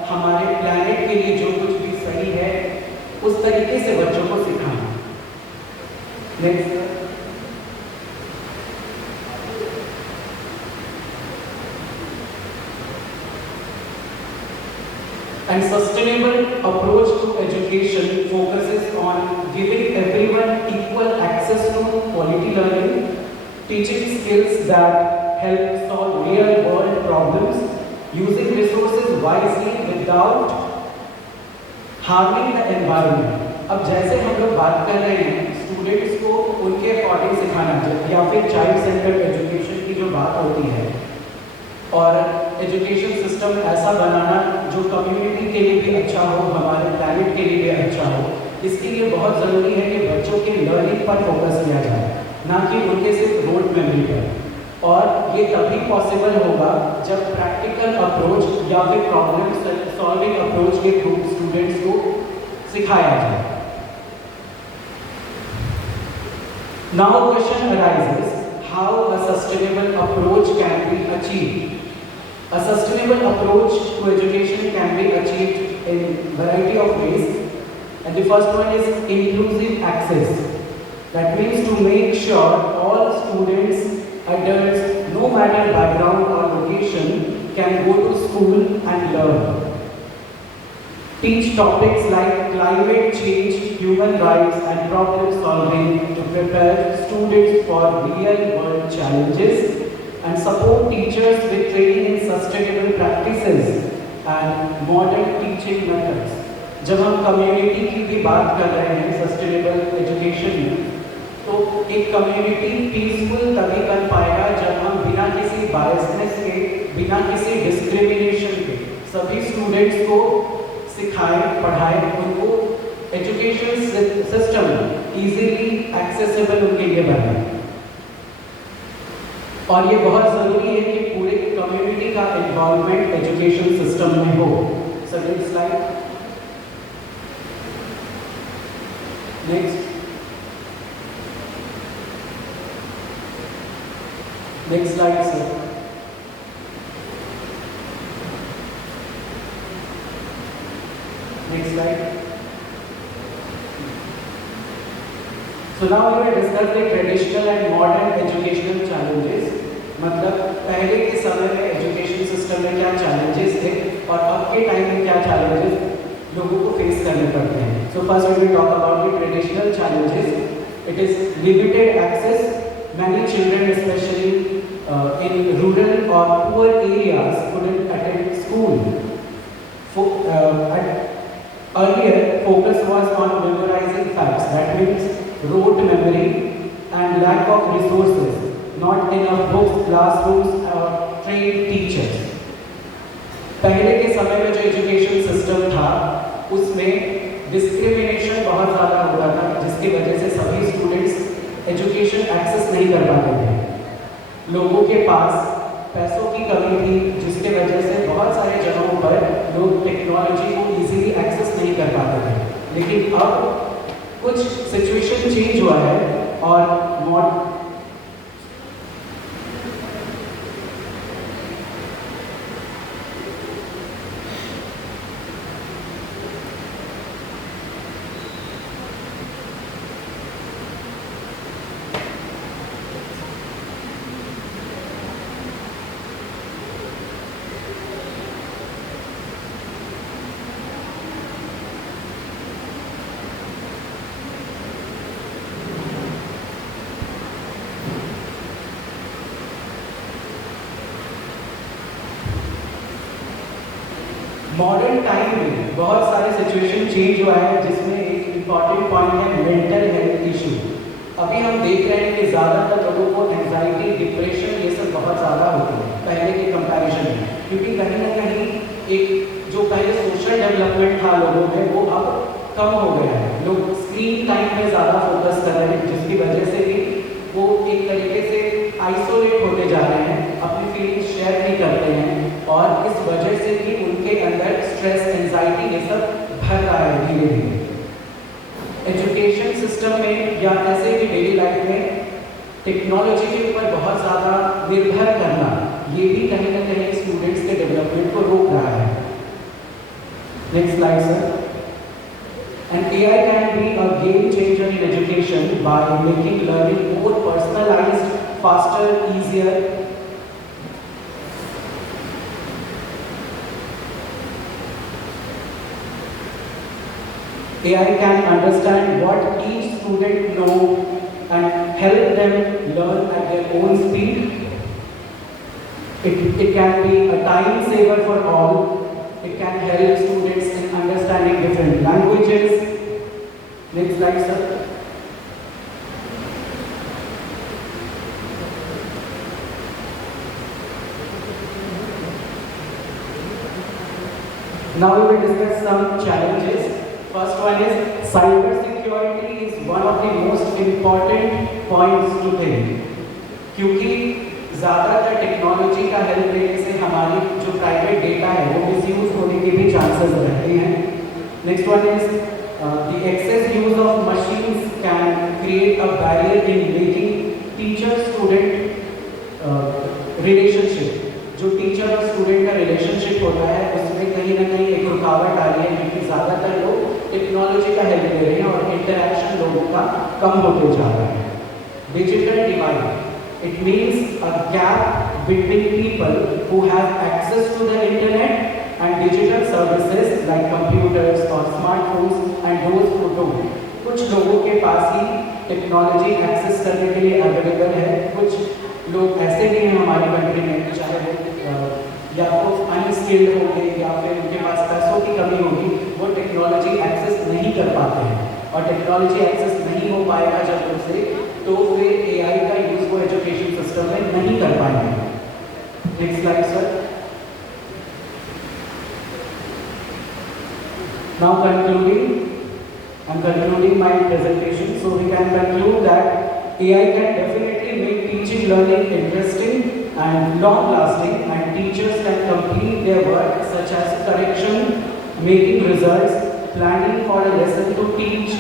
हमारे प्लैनेट के लिए जो कुछ भी सही है उस तरीके से बच्चों को सिखाना। Next. And sustainable approach to education focuses on giving everyone equal access to quality learning, teaching skills that help solve real world problems, using resources wisely without harming the environment. अब जैसे हम लोग बात कर रहे हैं स्टूडेंट्स को उनके अकॉर्डिंग सिखाना या फिर चाइल्ड सेंटर्ड एजुकेशन की जो बात होती है और एजुकेशन सिस्टम ऐसा बनाना जो कम्युनिटी के लिए भी अच्छा हो, हमारे प्लैनेट के लिए भी अच्छा हो, इसके लिए बहुत ज़रूरी है कि बच्चों के लर्निंग पर फोकस किया जाए, ना कि उनके सिर्फ रोड मेमोरी पर। और ये तभी पॉसिबल होगा जब प्रैक्टिकल अप्रोच या फिर प्रॉब्लम सॉल्विंग अप्रोच के थ्रू स्टूडेंट्स को सिखाया जाए। Now question arises, how a sustainable approach can be achieved? A sustainable approach to education can be achieved in variety of ways, and the first one is inclusive access. That means to make sure all students, adults, no matter background or location, can go to school and learn. Teach topics like climate change, human rights, and problem solving to prepare students for real world challenges, and support teachers with training in sustainable practices and modern teaching methods. जब हम कम्युनिटी की भी बात कर रहे हैं sustainable education में, तो एक कम्युनिटी पीसफुल तभी बन पाएगा जब हम बिना किसी बायसनेस के, बिना किसी डिस्क्रिमिनेशन के सभी स्टूडेंट्स को सिखाएं, पढ़ाएं, उनको एजुकेशन सिस्टम इजीली एक्सेसिबल उनके लिए बनाए। और ये बहुत ज़रूरी है कि पूरे कम्युनिटी का इन्वॉल्वमेंट एजुकेशन सिस्टम में हो। So next slide. Next slide sir. Next slide. So now we will discuss the traditional and modern educational challenges. मतलब पहले के समय में एजुकेशन सिस्टम में क्या चैलेंजेस थे और अब के टाइम में क्या चैलेंजेस लोगों को फेस करने पड़ते हैं। So first we will talk about the traditional challenges. It is limited access. Many children, especially in rural or poor areas, couldn't attend school. Earlier, focus was on memorizing facts. That means rote memory and lack of resources, not enough books, classrooms or trained teachers. पहले के समय में जो education system था उसमें डिस्क्रिमिनेशन बहुत ज़्यादा होता था, जिसकी वजह से सभी स्टूडेंट्स एजुकेशन एक्सेस नहीं कर पाते थे। लोगों के पास पैसों की कमी थी, जिसके वजह से बहुत सारे जगहों पर लोग टेक्नोलॉजी को इजीली एक्सेस नहीं कर पाते थे। लेकिन अब कुछ सिचुएशन चेंज हुआ है और मॉडर्न टाइम में बहुत सारे सिचुएशन चेंज हुआ है, जिसमें एक इम्पॉर्टेंट पॉइंट है मेंटल हेल्थ इशू। अभी हम देख रहे हैं कि ज़्यादातर लोगों को एंजाइटी, डिप्रेशन ये सब बहुत ज़्यादा होती है पहले के कंपैरिजन में, क्योंकि कहीं ना कहीं एक जो पहले सोशल डेवलपमेंट था लोगों में वो अब कम हो गया है। लोग स्क्रीन टाइम में ज़्यादा फोकस कर रहे हैं, जिसकी वजह से भी वो एक तरीके से आइसोलेट होते जा रहे हैं, अपनी फीलिंग्स शेयर नहीं करते हैं, और इस वजह से भी उनके अंदर स्ट्रेस, एंजाइटी ये सब भर रहा है धीरे धीरे। एजुकेशन सिस्टम में या ऐसे भी डेली लाइफ में टेक्नोलॉजी के ऊपर बहुत ज़्यादा निर्भर करना, ये भी कहीं ना कहीं स्टूडेंट्स के डेवलपमेंट को रोक रहा है। Next slide sir. And AI can be a game changer in education by making learning more personalized, faster, easier. AI can understand what each student knows and help them learn at their own speed. It can be a time saver for all. It can help students in understanding different languages. Next slide, sir. Now we will discuss some challenges. First one is cyber security is one of the most important points to think. क्योंकि ज़्यादातर टेक्नोलॉजी का हेल्प लेने से हमारी जो private data है वो मिसयूज होने के भी चांसेस रहते हैं। Next one is the excess use of machines can create a barrier in making teacher-student relationship. जो टीचर और स्टूडेंट का रिलेशनशिप होता है उसमें कहीं ना कहीं एक रुकावट आ रही है, क्योंकि ज़्यादातर लोग टेक्नोलॉजी का हेल्प ले रहे हैं और इंटरेक्शन लोगों का कम होते जा रहा है। Digital divide, it means a gap between people who have access to the internet and digital services like computers or smartphones and those who don't. कुछ लोगों के पास ही टेक्नोलॉजी एक्सेस करने के लिए अवेलेबल है, कुछ लोग ऐसे भी हैं हमारी कंट्री में, चाहे वो या तो अनस्किल्ड होंगे या फिर उनके पास पैसों की कमी होगी, वो टेक्नोलॉजी एक्सेस नहीं कर पाते हैं, और टेक्नोलॉजी एक्सेस नहीं हो पाएगा जब उनसे, तो वे AI का यूज़ वो एजुकेशन सिस्टम में नहीं कर पाएंगे। Next slide sir. Now I'm concluding my presentation. So we can conclude that AI can definitely make teaching learning interesting and long-lasting, and teachers can complete their work such as correction, making results, planning for a lesson to teach.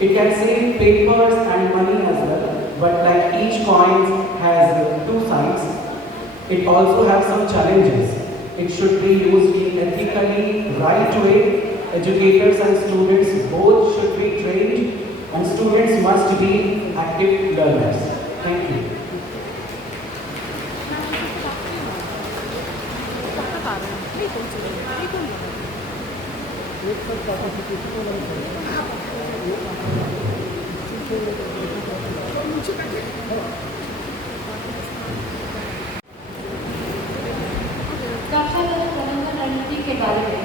It can save papers and money as well, but like each coin has two sides. It also has some challenges. It should be used in ethically right way. Educators and students both should be trained, and students must be active learners. Thank you. कक्षा प्रबंधन रणनीति के बारे में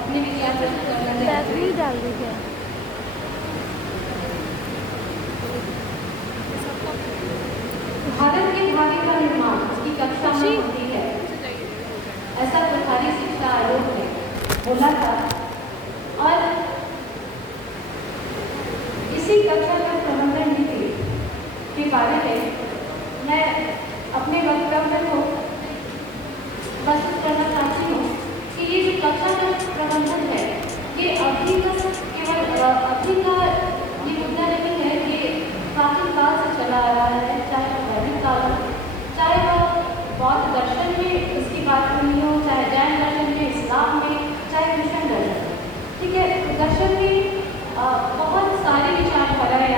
अपने विचार प्रस्तुत करना चाहती हूँ। डाल दीजिए। भारत के भावी का निर्माण उसकी कक्षा में होती है, ऐसा सरकारी शिक्षा आयोग ने बोला था, और इसी कक्षा का प्रबंधन नीति के बारे में मैं अपने वक्तव्य को प्रस्तुत करना चाहती हूँ कि ये जो कक्षा का प्रबंधन है ये अभी का केवल अभी का ये मुद्दा नहीं है, ये प्राचीन काल से चला आ रहा है, चाहे वो वैदिक काल हो, चाहे वो बौद्ध दर्शन में इसकी बात करनी हो, चाहे जैन दर्शन में, इस्लाम में, चाहे क्रिश्चियन दर्शन, ठीक है, दर्शन में बहुत सारी विचारधाराएं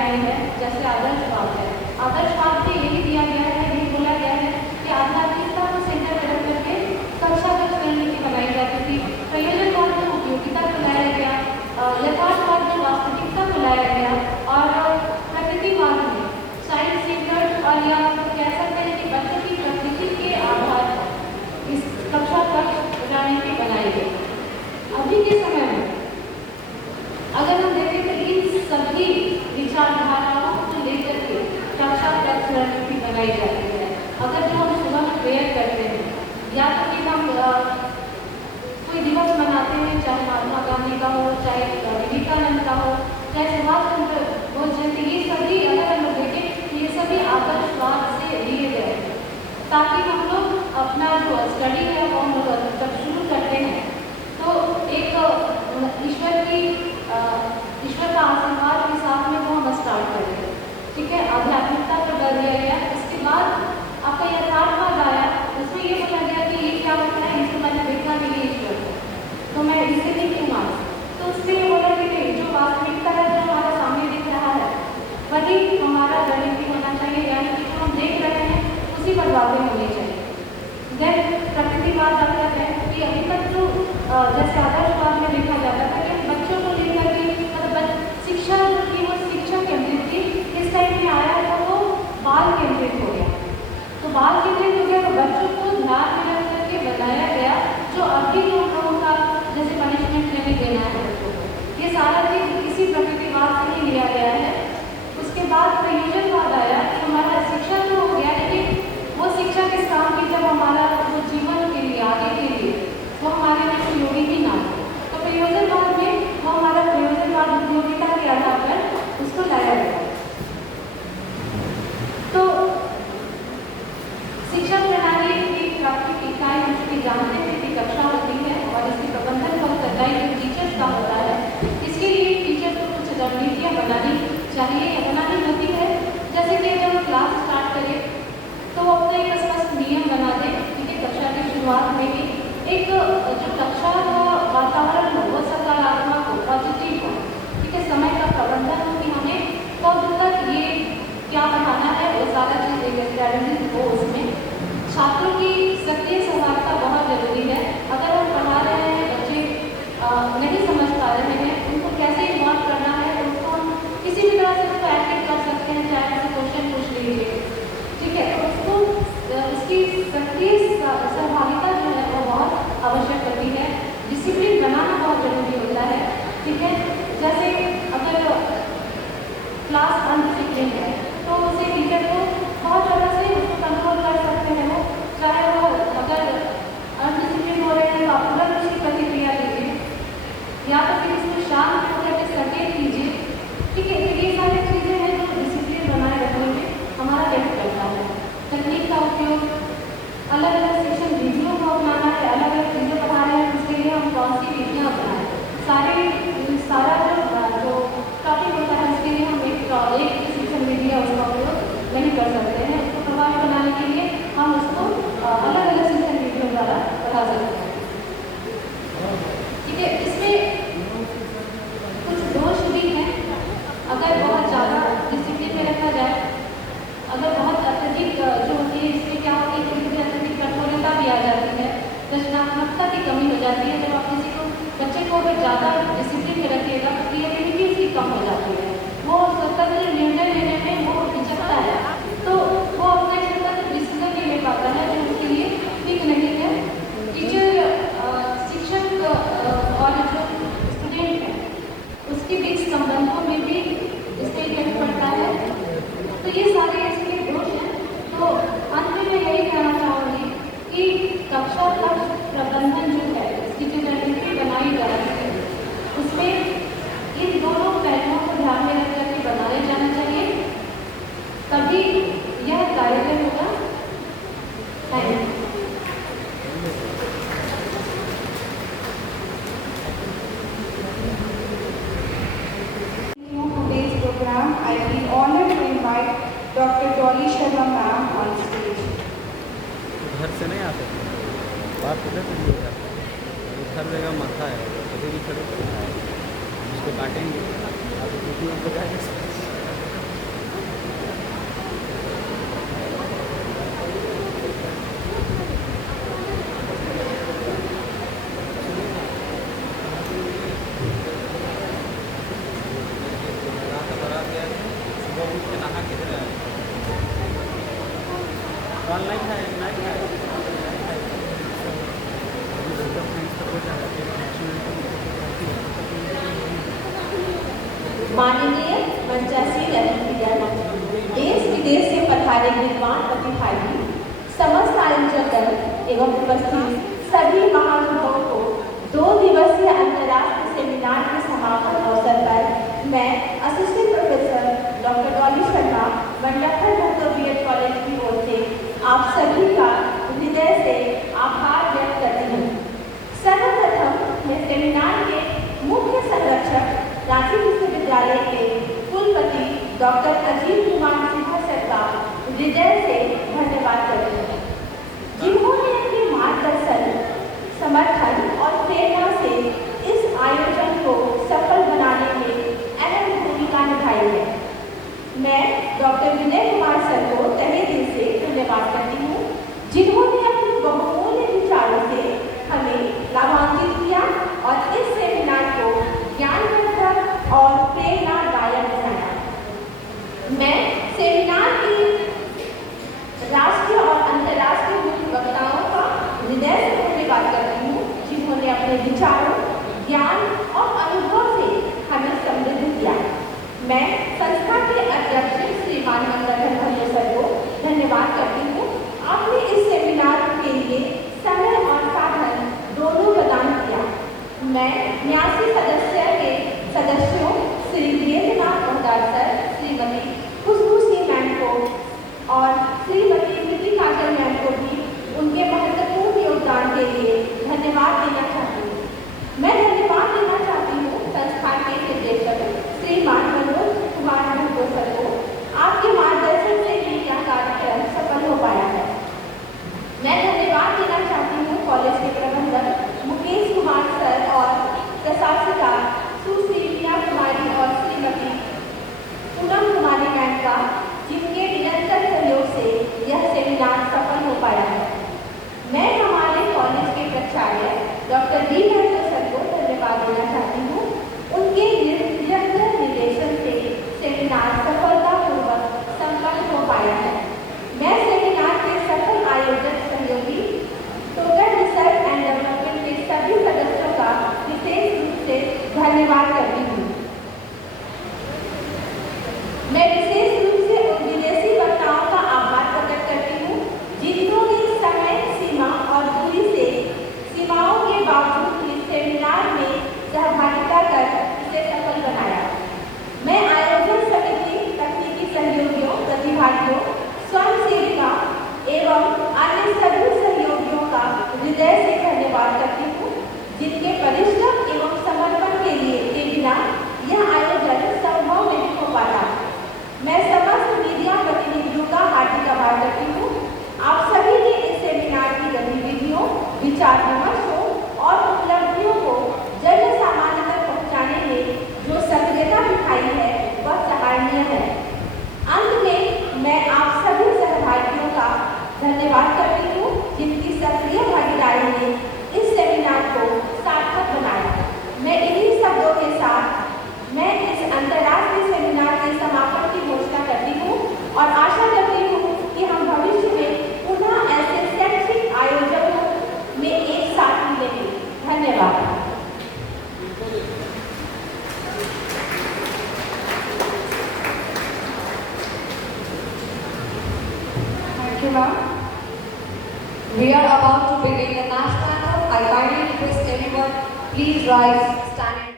मनाई जाती है। अगर जो हम सुबह में प्रेयर करते हैं या तो फिर हम कोई दिवस मनाते हैं, चाहे महात्मा गांधी का हो, चाहे विवेकानंद का हो, चाहे सुभाष चंद्र बोस जयंती, ये सभी अगर हम लोग देखें तो ये सभी आदर्शवाद से लिए गए हैं, ताकि हम लोग अपना जो स्टडी है वो हम लोग जब शुरू करते हैं तो एक ईश्वर का आशीर्वाद के साथ में वो हम स्टार्ट करें। ठीक है, आध्यात्मिकता पर बल दिया गया। इसके बाद आपका यथार्थवाद आया, उसमें ये बोला गया कि ये क्या होता है, इसे मैंने देखा नहीं है ईश्वर को, तो मैं इसे नहीं क्यों मान। तो उसके लिए बोला कि नहीं, जो वास्तविकता है जो हमारे सामने दिख रहा है वही हमारा गणित होना चाहिए, यानी कि जो हम देख रहे हैं उसी पर बातें होनी चाहिए। देन प्रकृतिवाद आता है कि अभी तक जो जैसे आदर्शवाद में देखा जाता था कि बच्चों को लेकर के मतलब शिक्षा जो थी वो शिक्षा केंद्रित थी, इस टाइम में आया तो वो बाल केंद्रित हो गया। तो बाल केंद्रित हो गया तो बच्चों को ध्यान में रख करके बनाया गया जो अभी जो लोगों का जैसे पनिशमेंट नहीं देना है बच्चों को, ये सारा चीज इसी प्रकृतिवाद से ही लिया गया है। उसके बाद प्रयोजनवाद आया कि हमारा शिक्षा तो हो गया, लेकिन वो शिक्षा किस काम की जब हमारा वो जीवन के लिए आगे के लिए वो हमारे लिए उपयोगी ही ना हो। तो प्रयोजनवाद में वो हमारा प्रयोजनवाद उपयोगिता के आधार पर उसको लाया गया। तो शिक्षा प्रणाली की प्राथमिक इकाई हम सभी जानते हैं कि कक्षा होती है और इसकी प्रबंधन और करवाई जो टीचर्स का होता है, इसके लिए टीचर को कुछ रणनीतियाँ बनानी चाहिए या बनानी होती है। जैसे कि जब हम क्लास स्टार्ट करें तो वो अपना एक स्पष्ट नियम बना दें, ठीक है, कक्षा की शुरुआत में ही एक जो कक्षा का वातावरण हो वो सकारात्मक हो, पॉजिटिव हो, ठीक है, समय का प्रबंधन हो कि हमें कब तक ये क्या पढ़ाना है वो सारा चीज़ एक स्ट्रैटेजी हो। उसमें छात्रों की सक्रिय सहभागिता बहुत जरूरी है। अगर हम पढ़ा रहे हैं, बच्चे नहीं समझ पा रहे हैं, उनको कैसे इन्वॉल्व करना है, उसको हम किसी भी तरह से उसको एक्टिव कर सकते हैं, चाहे उसे क्वेश्चन पूछ लीजिए, ठीक है, तो उसको उसकी सक्रिय सहभागिता जो है वो बहुत आवश्यक होती है। डिसिप्लिन बनाना बहुत जरूरी होता है, ठीक है। जैसे अगर क्लास अनडिसिप्लिन है तो उसे टीचर को बहुत ज़्यादा से उसको कंट्रोल कर सकते हैं, वो चाहे वो अगर अनडिसिप्लिन हो रहे हैं तो आप तुरंत उसकी प्रतिक्रिया लीजिए या तो फिर उसको शांत होकर के सचेत कीजिए, ठीक है। तो ये सारी चीज़ें हैं जो डिसिप्लिन बनाए रखने में हमारा हेल्प करता है। तकनीक का उपयोग, अलग अलग सेक्शन वीडियो को अपनाना है, अलग अलग चीज़ें पढ़ा रहे हैं उसके लिए हम कौन सी वीडियो अपनाएं, सारा जो टॉपिक होता है उसके लिए हम एक सेक्शन वीडियो उसका उपयोग नहीं कर सकते हैं। उसको प्रभावी बनाने के लिए हम उसको अलग अलग सेक्शन वीडियो द्वारा पढ़ा सकते हैं, ठीक है। इसमें कुछ दोष भी हैं। अगर बहुत ज़्यादा डिसिप्लिन में रखा जाए, अगर बहुत अत्यधिक जो होती है इसमें क्या होती है कभी अत्यधिक कठोरता भी आ जाती है, रचनात्मकता की कमी हो जाती है। जब आप किसी को बच्चे को अगर ज़्यादा डिसिप्लिन में रखिएगा तो क्रिएटिविटी उसकी कम हो जाती है, वो स्वतंत्र निर्णय लेने में वो हिचकता है, तो वो अपना स्वतंत्र डिसीजन नहीं ले पाता है, जो उसके लिए ठीक नहीं है। टीचर, शिक्षक और जो स्टूडेंट है उसके बीच संबंधों में भी इससे इफेक्ट पड़ता है। तो ये सारे इसके दोष हैं। तो अंत में मैं यही कहना चाहूँगी कि कक्षा का प्रबंधन जो है, इसकी जो रणनीति बनाई जा रही है उसमें इन दोनों पहलुओं को ध्यान में रख करके बनाया जाना चाहिए, तभी यह कारगर होगा। Thank you. Today's program, I feel honored to invite Dr. Dolly Sharma ma'am on stage. घर से नहीं आते, बात किधर से हो जाता है, हर जगह मथा है, कभी भी खड़े करता है, उसको काटेंगे, अभी वीडियो में बताएंगे। माननीय मंचासीन एवं विद्यार्थी, देश विदेश से पधारे विद्वान प्रतिभागी, समस्त आयोजकगण एवं उपस्थित सभी महानुभावों को 2 दिवसीय अंतर्राष्ट्रीय सेमिनार के समापन अवसर पर मैं assistant professor doctor Dolly Sharma, Mandalkhand Mahato BEd college की ओर से आप सभी का हृदय से आभार व्यक्त करती हूँ। सर्वप्रथम मैं सेमिनार के मुख्य संरक्षक रांची विश्वविद्यालय के कुलपति डॉक्टर अजीत कुमार सिन्हा सर का हृदय से धन्यवाद करती हूँ, जिन्होंने अपने मार्गदर्शन, समर्थन और प्रेरणा से इस आयोजन को सफल बनाने में अहम भूमिका निभाई है। मैं डॉक्टर विनय कुमार सर को तहे दिल से धन्यवाद करती हूँ, जिन्होंने अपने बहुमूल्य विचारों से हमें लाभान्वित किया और इस सेमिनार को ज्ञानवर्धक और प्रेरणादायक बनाया। मैं सेमिनार की राष्ट्रीय और अंतर्राष्ट्रीय मुख्य वक्ताओं का हृदय से धन्यवाद करती हूँ, जिन्होंने अपने विचारों, ज्ञान और अनुभव से हमें समृद्ध किया। मैं संस्था के अध्यक्ष श्रीमान मंगलधर भैया सर को धन्यवाद करती हूँ। आपने इस सेमिनार के लिए समय और साधन दोनों प्रदान किया। मैं 89 सदस्यों श्री वीरेंद्रनाथ मोहदार सर, श्रीमती खुशबू सिंह मैम को और श्रीमती कृति काजल मैम को भी उनके महत्वपूर्ण योगदान के लिए धन्यवाद देना चाहती हूँ। मैं धन्यवाद देना चाहती हूँ संस्थान के निर्देशक श्रीमान मनोज कुमार महतो सर को। आपके मार्गदर्शन से ही यह कार्यक्रम सफल हो पाया है। मैं धन्यवाद देना चाहती हूँ कॉलेज के प्रबंधक मुकेश कुमार सर और प्रशासिका सुश्री मीना कुमारी और श्रीमती पूनम कुमारी मैम का, जिनके निरंतर सहयोग से यह सेमिनार सफल हो पाया है। मैं हमारे कॉलेज के प्राचार्य डॉक्टर डी महतो सर को धन्यवाद देना चाहती हूँ। उनके निरंतर निर्देशन से सेमिनार सफलतापूर्वक संपन्न हो पाया है। मैं सेमिनार के सफल आयोजक सहयोगी टोगन रिसर्च एंड डेवलपमेंट के सभी सदस्यों का विशेष रूप से धन्यवाद करती हूँ। मैं विशेष रूप से उन विदेशी वक्ताओं का आभार प्रकट करती हूँ, जिन्होंने समय सीमा और दूरी से सीमाओं के बावजूद इस सेमिनार में सहभागिता कर इसे सफल बनाया। मैं आयोजन समिति, तकनीकी सहयोगियों, प्रतिभागियों, स्वयं सेविका एवं अन्य सभी सहयोगियों का हृदय से धन्यवाद करती हूँ, जिनके परिश्रम एवं समर्पण के बिना यह आयोजन संभव नहीं हो पाता। मैं समस्त मीडिया प्रतिनिधियों का हार्दिक आभार करती हूँ। आप सभी ने इस सेमिनार की गतिविधियों, विचार विमर्शों और उपलब्धियों को जन सामान्य तक पहुँचाने में जो सक्रियता दिखाई है वह सराहनीय है। अंत में मैं आप सभी सहभागियों का धन्यवाद करती हूँ, जिनकी सक्रिय भागीदारी ने इस सेमिनार को सार्थक बनाया। मैं इन्हीं शब्दों के साथ मैं इस अंतर्राष्ट्रीय सेमिनार के समापन की घोषणा करती हूँ और आशा करती हूँ कि हम भविष्य में पुनः ऐसे शैक्षिक आयोजनों में एक साथ मिलेंगे। धन्यवाद। Thank you, ma'am. We are about to begin the national anthem. I kindly request everyone, please rise, stand.